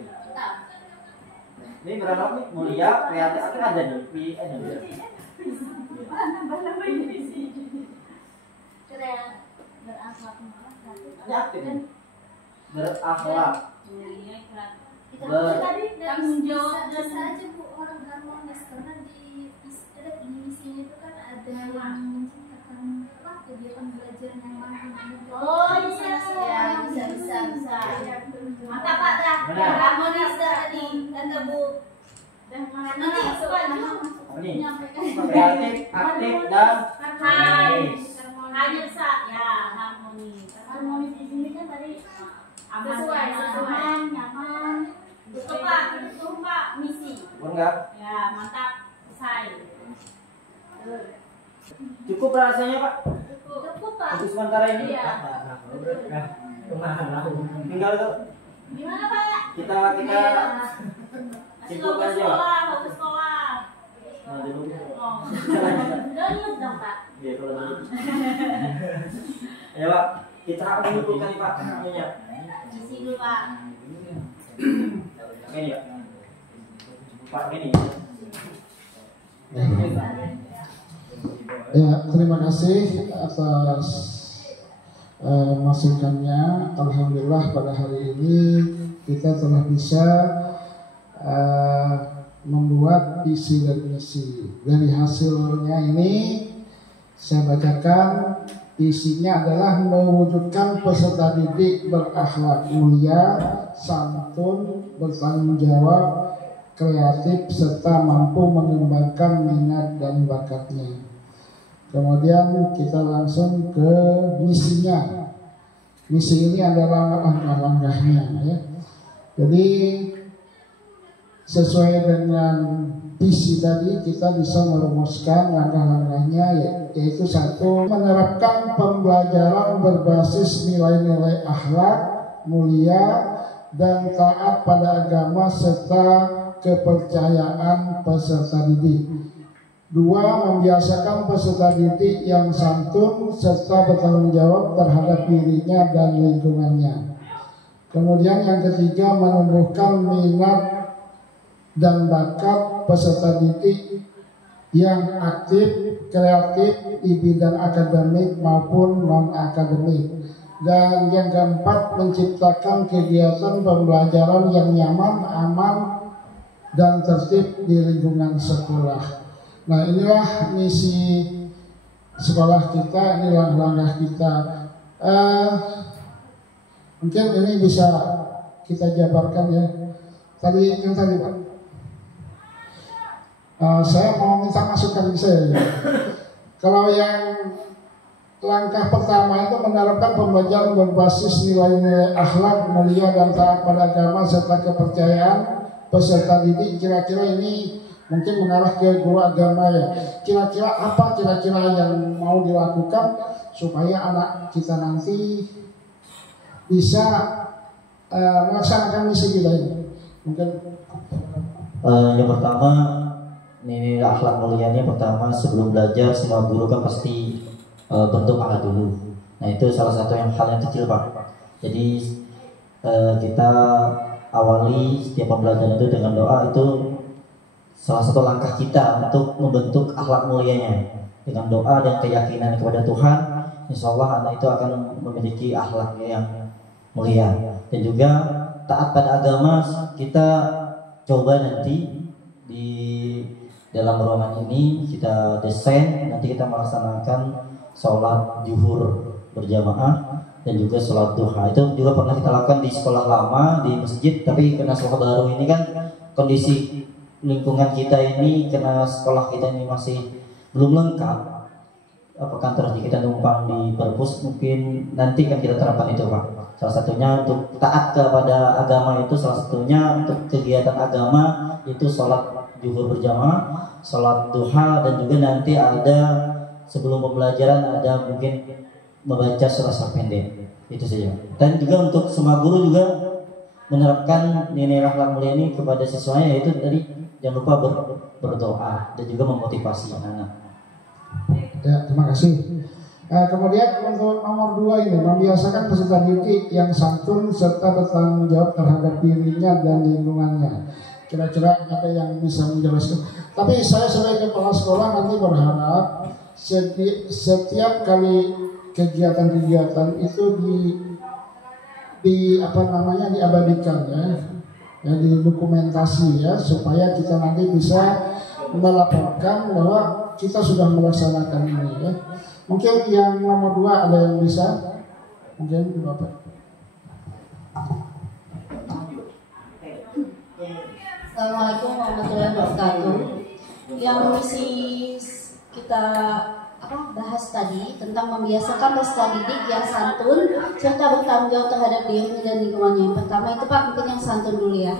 Tetap. Ini berapa nih? Mulia, kreatif, akhirnya ada nih. PN ya. Keren. Berakhlak mulia. Ini aktif nih. Berakhlak. Mulia, kreatif. Ber- Tadi tanggung jawab dan bisa aja Bu orang harmonis karena di misinya itu kan ada yang menciptakan kegiatan belajar yang mahal. oh iya ya bisa mantap Pak dah Benar. harmonis dah tadi kata Bu dan nanti Pak Apa nih? menyampaikan Kreatif, aktif, dan harmonis hanya bisa ya harmonis di sini kan tadi aman Sesuai. nyaman itu Pak misi bener nggak? ya mantap selesai Cukup rasanya Pak cukup Pak untuk sementara ini. iya Tinggal tuh gimana Pak kita masih mau ke sekolah Nah, dulu. oh lulus dong Pak Iya kalau dulu. Ya Pak, kita akan mengumpulkan nih Pak anunya. isi dulu Pak Ini ya. Pak ini. Ya, terima kasih atas masukannya. Alhamdulillah pada hari ini kita telah bisa membuat visi dan misi. Dari hasilnya ini saya bacakan, isinya adalah mewujudkan peserta didik berakhlak mulia, santun, bertanggung jawab, kreatif, serta mampu mengembangkan minat dan bakatnya. Kemudian kita langsung ke misinya. Misi ini adalah langkah-langkahnya ya. Jadi sesuai dengan visi tadi kita bisa merumuskan langkah-langkahnya, yaitu satu, menerapkan pembelajaran berbasis nilai-nilai akhlak mulia dan taat pada agama serta kepercayaan peserta didik. Dua, membiasakan peserta didik yang santun serta bertanggung jawab terhadap dirinya dan lingkungannya. Kemudian yang ketiga, menumbuhkan minat dan bakat peserta didik yang aktif, kreatif di bidang akademik maupun non-akademik. Dan yang keempat, menciptakan kegiatan pembelajaran yang nyaman, aman, dan tertib di lingkungan sekolah. Nah, inilah misi sekolah kita, inilah langkah kita. Mungkin ini bisa kita jabarkan ya. Tadi yang tadi Pak. Saya mau minta masukan saya. Kalau yang langkah pertama itu menerapkan pembelajaran berbasis nilai-nilai akhlak mulia dan taat pada agama serta kepercayaan peserta didik, kira-kira ini mungkin mengarah ke guru agama ya. Kira-kira apa kira-kira yang mau dilakukan supaya anak kita nanti bisa melaksanakan misi kita ini? Mungkin yang pertama ini akhlak mulianya pertama sebelum belajar semua guru kan pasti berdoa dulu. Nah itu salah satu hal yang kecil Pak. Jadi kita awali setiap pembelajaran itu dengan doa, itu salah satu langkah kita untuk membentuk akhlak mulianya. Dengan doa dan keyakinan kepada Tuhan, insya Allah anak itu akan memiliki akhlak yang mulia. Dan juga taat pada agama kita coba nanti di dalam ruangan ini kita desain, nanti kita melaksanakan sholat zuhur berjamaah dan juga sholat duha. Itu juga pernah kita lakukan di sekolah lama di masjid, tapi karena sekolah baru ini kan kondisi lingkungan kita ini, karena sekolah kita ini masih belum lengkap, kantor kita numpang di perpus, mungkin nanti kan kita terapkan itu Pak. Salah satunya untuk taat kepada agama itu, salah satunya untuk kegiatan agama itu sholat zuhur berjamaah, sholat duha, dan juga nanti ada sebelum pembelajaran ada mungkin membaca surah pendek. Itu saja. Dan juga untuk semua guru juga menerapkan nilai akhlak mulia ini kepada siswanya, yaitu tadi jangan lupa berdoa dan juga memotivasi anak. Ya, terima kasih. Kemudian untuk nomor 2 ini, membiasakan peserta didik yang santun serta bertanggung jawab terhadap dirinya dan lingkungannya. Kira-kira ada yang bisa menjelaskan? Tapi saya sebagai kepala sekolah nanti berharap setiap kali kegiatan-kegiatan itu diabadikan ya, didokumentasi ya, supaya kita nanti bisa melaporkan bahwa kita sudah melaksanakan ini ya. Mungkin yang nomor 2 ada yang bisa? Mungkin Bapak. Assalamualaikum warahmatullahi wabarakatuh. Yang misi kita bahas tadi tentang membiasakan peserta didik yang santun serta bertanggung jawab terhadap dirinya dan lingkungannya. Yang pertama itu Pak, mungkin yang santun dulu ya.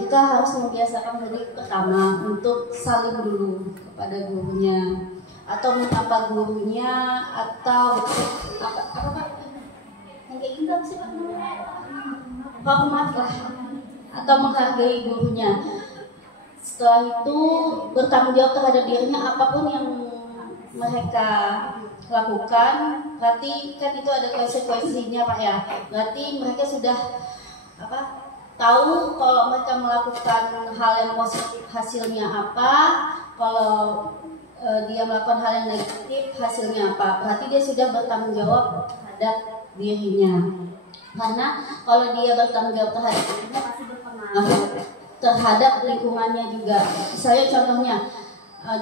Kita harus membiasakan diri pertama untuk salim dulu kepada gurunya, atau menyapa gurunya, atau apa Pak? Yang kayak gitu apa sih Pak? Hormat lah, atau menghargai gurunya. Setelah itu bertanggung jawab terhadap dirinya, apapun yang mereka lakukan, berarti kan itu ada konsekuensinya Pak ya. Berarti mereka sudah tahu kalau mereka melakukan hal yang positif hasilnya apa, kalau dia melakukan hal yang negatif hasilnya apa. Berarti dia sudah bertanggung jawab terhadap dirinya. Karena kalau dia bertanggung jawab terhadap dirinya, pasti berpengaruh terhadap lingkungannya juga. Misalnya contohnya,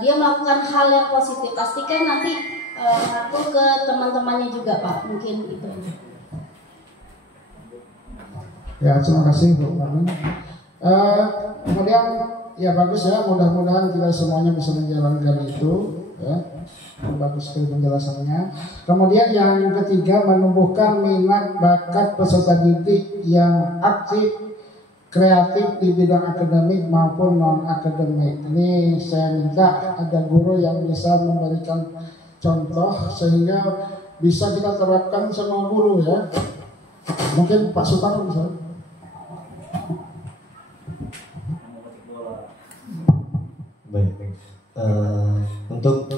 dia melakukan hal yang positif, pastikan nanti ngatur ke teman-temannya juga Pak. Mungkin itu. Ya, terima kasih Bu Amin. Kemudian ya bagus ya, mudah-mudahan kita semuanya bisa menjalankan itu ya. Bagus sekali penjelasannya. Kemudian yang ketiga, menumbuhkan minat bakat peserta didik yang aktif, kreatif di bidang akademik maupun non akademik. Ini saya minta ada guru yang bisa memberikan contoh sehingga bisa kita terapkan semua guru ya. Mungkin Pak Suparno misalnya. Baik. Untuk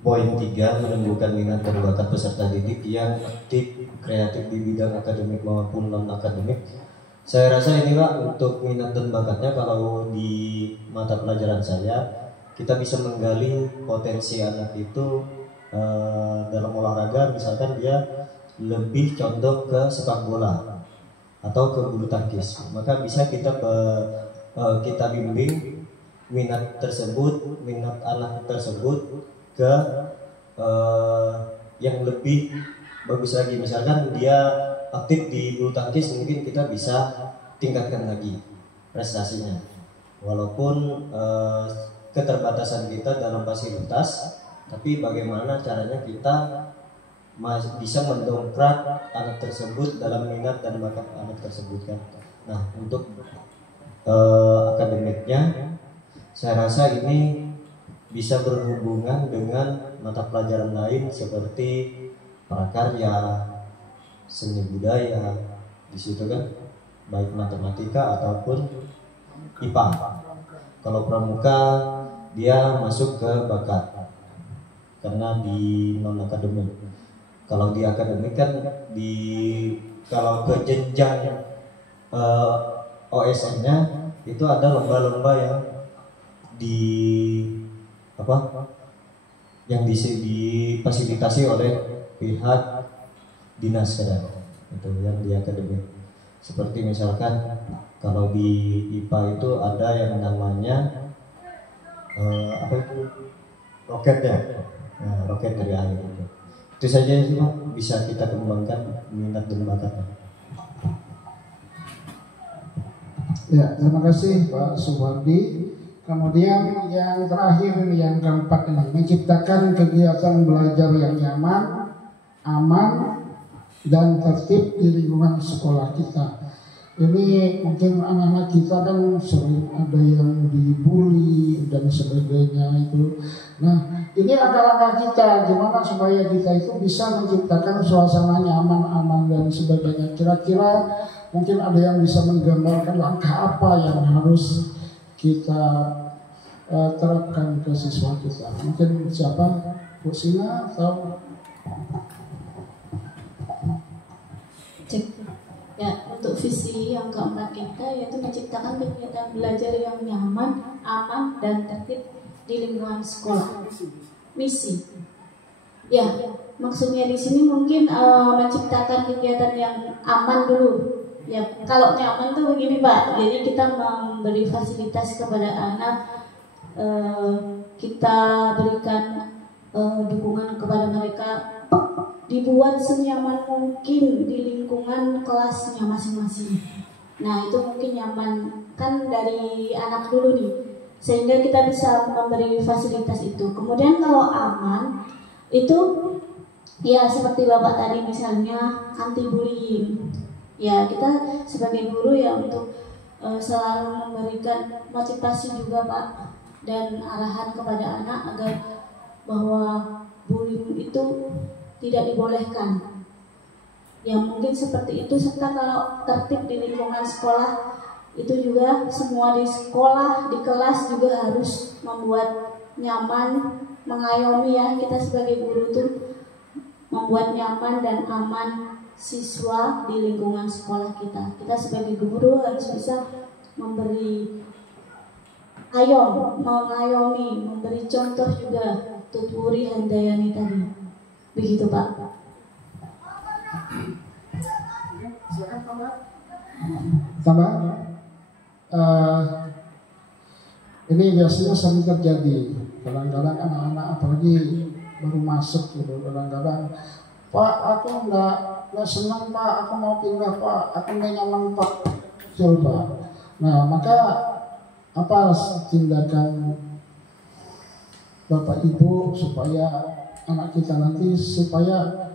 poin 3, menumbuhkan minat dan bakat peserta didik yang aktif, kreatif di bidang akademik maupun non akademik. Saya rasa ini Pak, untuk minat dan bakatnya, kalau di mata pelajaran saya, kita bisa menggali potensi anak itu dalam olahraga. Misalkan dia lebih condong ke sepak bola atau ke bulu tangkis, maka bisa kita bimbing minat anak tersebut ke yang lebih bagus lagi. Misalkan dia aktif di bulu tangkis, mungkin kita bisa tingkatkan lagi. prestasinya. Walaupun keterbatasan kita dalam fasilitas, tapi bagaimana caranya kita bisa mendongkrak anak tersebut dalam minat dan bakat anak tersebut kan. Nah, untuk akademiknya, saya rasa ini bisa berhubungan dengan mata pelajaran lain seperti prakarya, seni budaya, di situ kan, baik matematika ataupun IPA. Kalau pramuka dia masuk ke bakat karena di non akademik. Kalau di akademik kan kalau ke jenjang OSN-nya itu ada lomba-lomba yang difasilitasi oleh pihak dinas kadang itu yang di akademik. Seperti misalkan kalau di IPA itu ada yang namanya roket ya, nah, roket dari air itu. Itu saja sih Pak, bisa kita kembangkan minat dan bakatnya. Ya, terima kasih Pak Suwardi. Kemudian yang terakhir, yang keempat ini, menciptakan kegiatan belajar yang nyaman, aman, dan tertib di lingkungan sekolah kita. Ini mungkin anak-anak kita kan sering ada yang dibully dan sebagainya itu. Nah, ini langkah-langkah kita gimana supaya kita itu bisa menciptakan suasana nyaman, aman, dan sebagainya. Kira-kira mungkin ada yang bisa menggambarkan langkah apa yang harus kita terapkan ke siswa kita. Mungkin siapa? Bu Sina atau? Ya, untuk visi yang keempat kita yaitu menciptakan kegiatan belajar yang nyaman, aman, dan tertib di lingkungan sekolah. Misi. Ya, maksudnya di sini mungkin menciptakan kegiatan yang aman dulu. Ya, kalau nyaman tuh begini Pak. Jadi kita memberi fasilitas kepada anak, kita berikan dukungan kepada mereka, dibuat senyaman mungkin di lingkungan kelasnya masing-masing. Nah, itu mungkin nyaman kan dari anak dulu nih, sehingga kita bisa memberi fasilitas itu. Kemudian kalau aman itu ya seperti Bapak tadi misalnya anti bullying. Ya, kita sebagai guru ya untuk selalu memberikan motivasi juga Pak, dan arahan kepada anak agar bahwa bullying itu tidak dibolehkan. Ya mungkin seperti itu. Serta kalau tertib di lingkungan sekolah itu juga semua di sekolah, di kelas juga harus membuat nyaman, mengayomi ya, kita sebagai guru itu membuat nyaman dan aman siswa di lingkungan sekolah kita. Kita sebagai guru harus bisa memberi mengayomi, memberi contoh juga. Tutwuri Handayani tadi. Begitu Pak. Tambah. Ini biasanya sering terjadi. Kadang-kadang anak-anak apalagi baru masuk gitu. Kadang-kadang, Pak, aku nggak senang Pak, aku mau pindah Pak, aku nggak nyaman Pak. Coba. Nah, maka apa tindakan Bapak Ibu supaya anak kita nanti supaya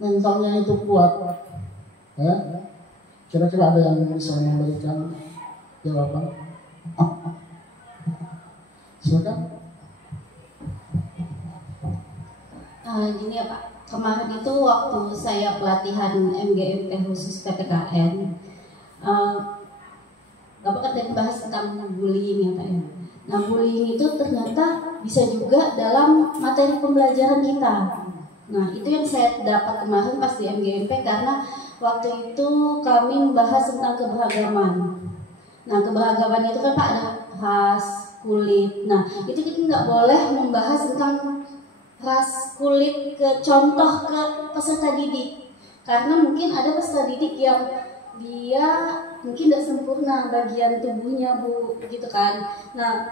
mentalnya itu kuat, ya? Kira-kira ada yang bisa memberikan jawaban? Silakan. Gini ya Pak, kemarin itu waktu saya pelatihan MGMP khusus PPKN, Bapak kan tadi bahas tentang bullying ya Pak ya. Nah, bullying itu ternyata bisa juga dalam materi pembelajaran kita. Nah, itu yang saya dapat kemarin pas di MGMP, karena waktu itu kami membahas tentang keberagaman. Nah, keberagaman itu kan Pak ada ras, kulit. Nah, itu kita nggak boleh membahas tentang ras, kulit contoh ke peserta didik. Karena mungkin ada peserta didik yang dia mungkin tidak sempurna bagian tubuhnya Bu, gitu kan. Nah,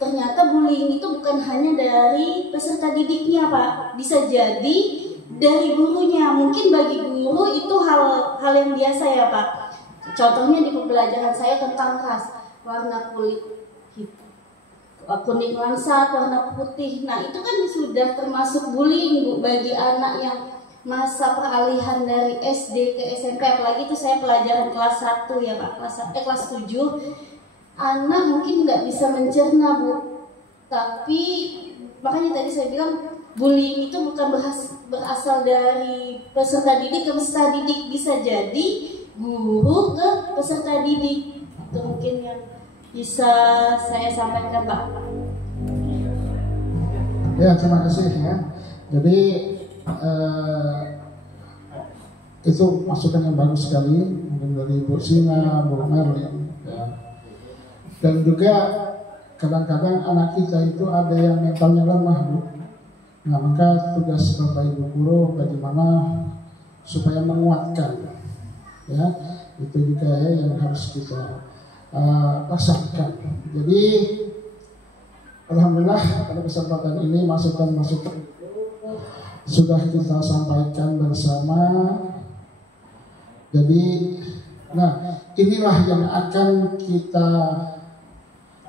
ternyata bullying itu bukan hanya dari peserta didiknya Pak, bisa jadi dari gurunya. Mungkin bagi guru itu hal yang biasa ya Pak. Contohnya di pembelajaran saya tentang ras, warna kulit kuning langsat, warna putih. Nah itu kan sudah termasuk bullying Bu bagi anak yang masa peralihan dari SD ke SMP. Apalagi itu saya pelajaran kelas 1 ya Pak, kelas 7. Anak mungkin nggak bisa mencerna Bu. Tapi makanya tadi saya bilang bullying itu bukan berasal dari peserta didik ke peserta didik, bisa jadi guru ke peserta didik. Itu mungkin yang bisa saya sampaikan Pak. Ya, terima kasih ya. Jadi itu masukan yang bagus sekali mungkin dari Bu Sina, Bu Merlin ya. Dan juga kadang-kadang anak kita itu ada yang mentalnya lemah Bu. Nah maka tugas Bapak Ibu guru bagaimana supaya menguatkan ya, itu juga ya yang harus kita laksanakan. Jadi alhamdulillah pada kesempatan ini masukan-masukan sudah kita sampaikan bersama. Jadi nah inilah yang akan kita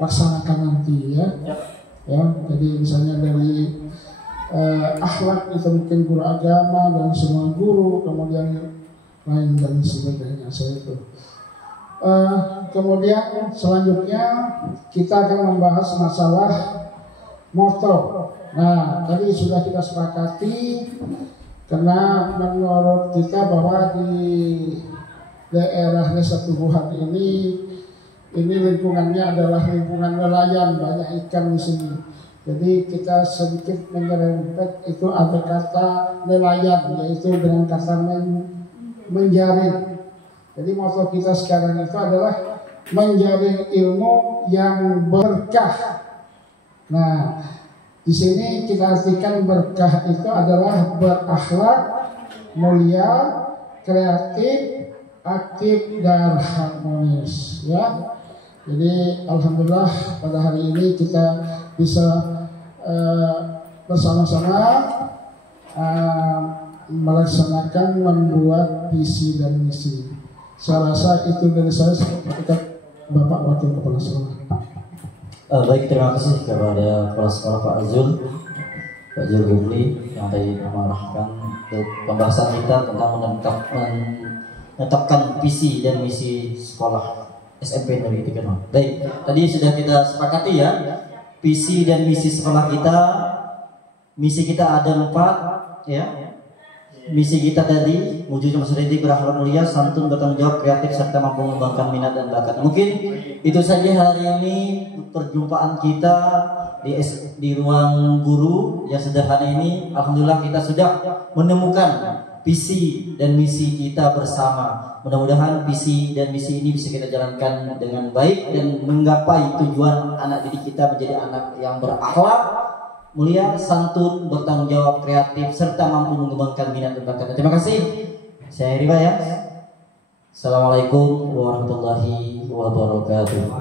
laksanakan nanti ya. Jadi misalnya dari akhlak itu mungkin guru agama dan semua guru, kemudian lain dan sebagainya. Saya itu kemudian selanjutnya kita akan membahas masalah moto. Nah tadi sudah kita sepakati karena menurut kita bahwa di daerah Desa Tubuhan ini lingkungannya adalah lingkungan nelayan, banyak ikan di sini. Jadi kita sedikit menyerempet itu ada kata nelayan, yaitu dengan kata menjaring. Jadi moto kita sekarang itu adalah menjaring ilmu yang berkah. Nah, di sini kita artikan berkah itu adalah berakhlak, mulia, kreatif, aktif dan harmonis. Ya, jadi alhamdulillah pada hari ini kita bisa bersama-sama melaksanakan membuat visi dan misi. Saya rasa itu dari saya kepada Bapak Wakil Kepala Sekolah. Baik, terima kasih kepada Kepala Sekolah Pak Zul Gumli yang tadi mengarahkan untuk pembahasan kita tentang menetapkan visi dan misi sekolah SMP Negeri 3. Baik, tadi sudah kita sepakati ya, visi dan misi sekolah kita. Misi kita ada 4 ya. Misi kita tadi wujudnya peserta didik berakhlak mulia, santun, bertanggung jawab, kreatif serta mampu mengembangkan minat dan bakat. Mungkin itu saja hari ini perjumpaan kita di ruang guru yang sederhana ini. Alhamdulillah kita sudah menemukan visi dan misi kita bersama. Mudah-mudahan visi dan misi ini bisa kita jalankan dengan baik dan menggapai tujuan anak didik kita menjadi anak yang berakhlak mulia, santun, bertanggung jawab, kreatif, serta mampu mengembangkan minat dan bakat. Terima kasih. Saya Riba ya. Assalamualaikum warahmatullahi wabarakatuh.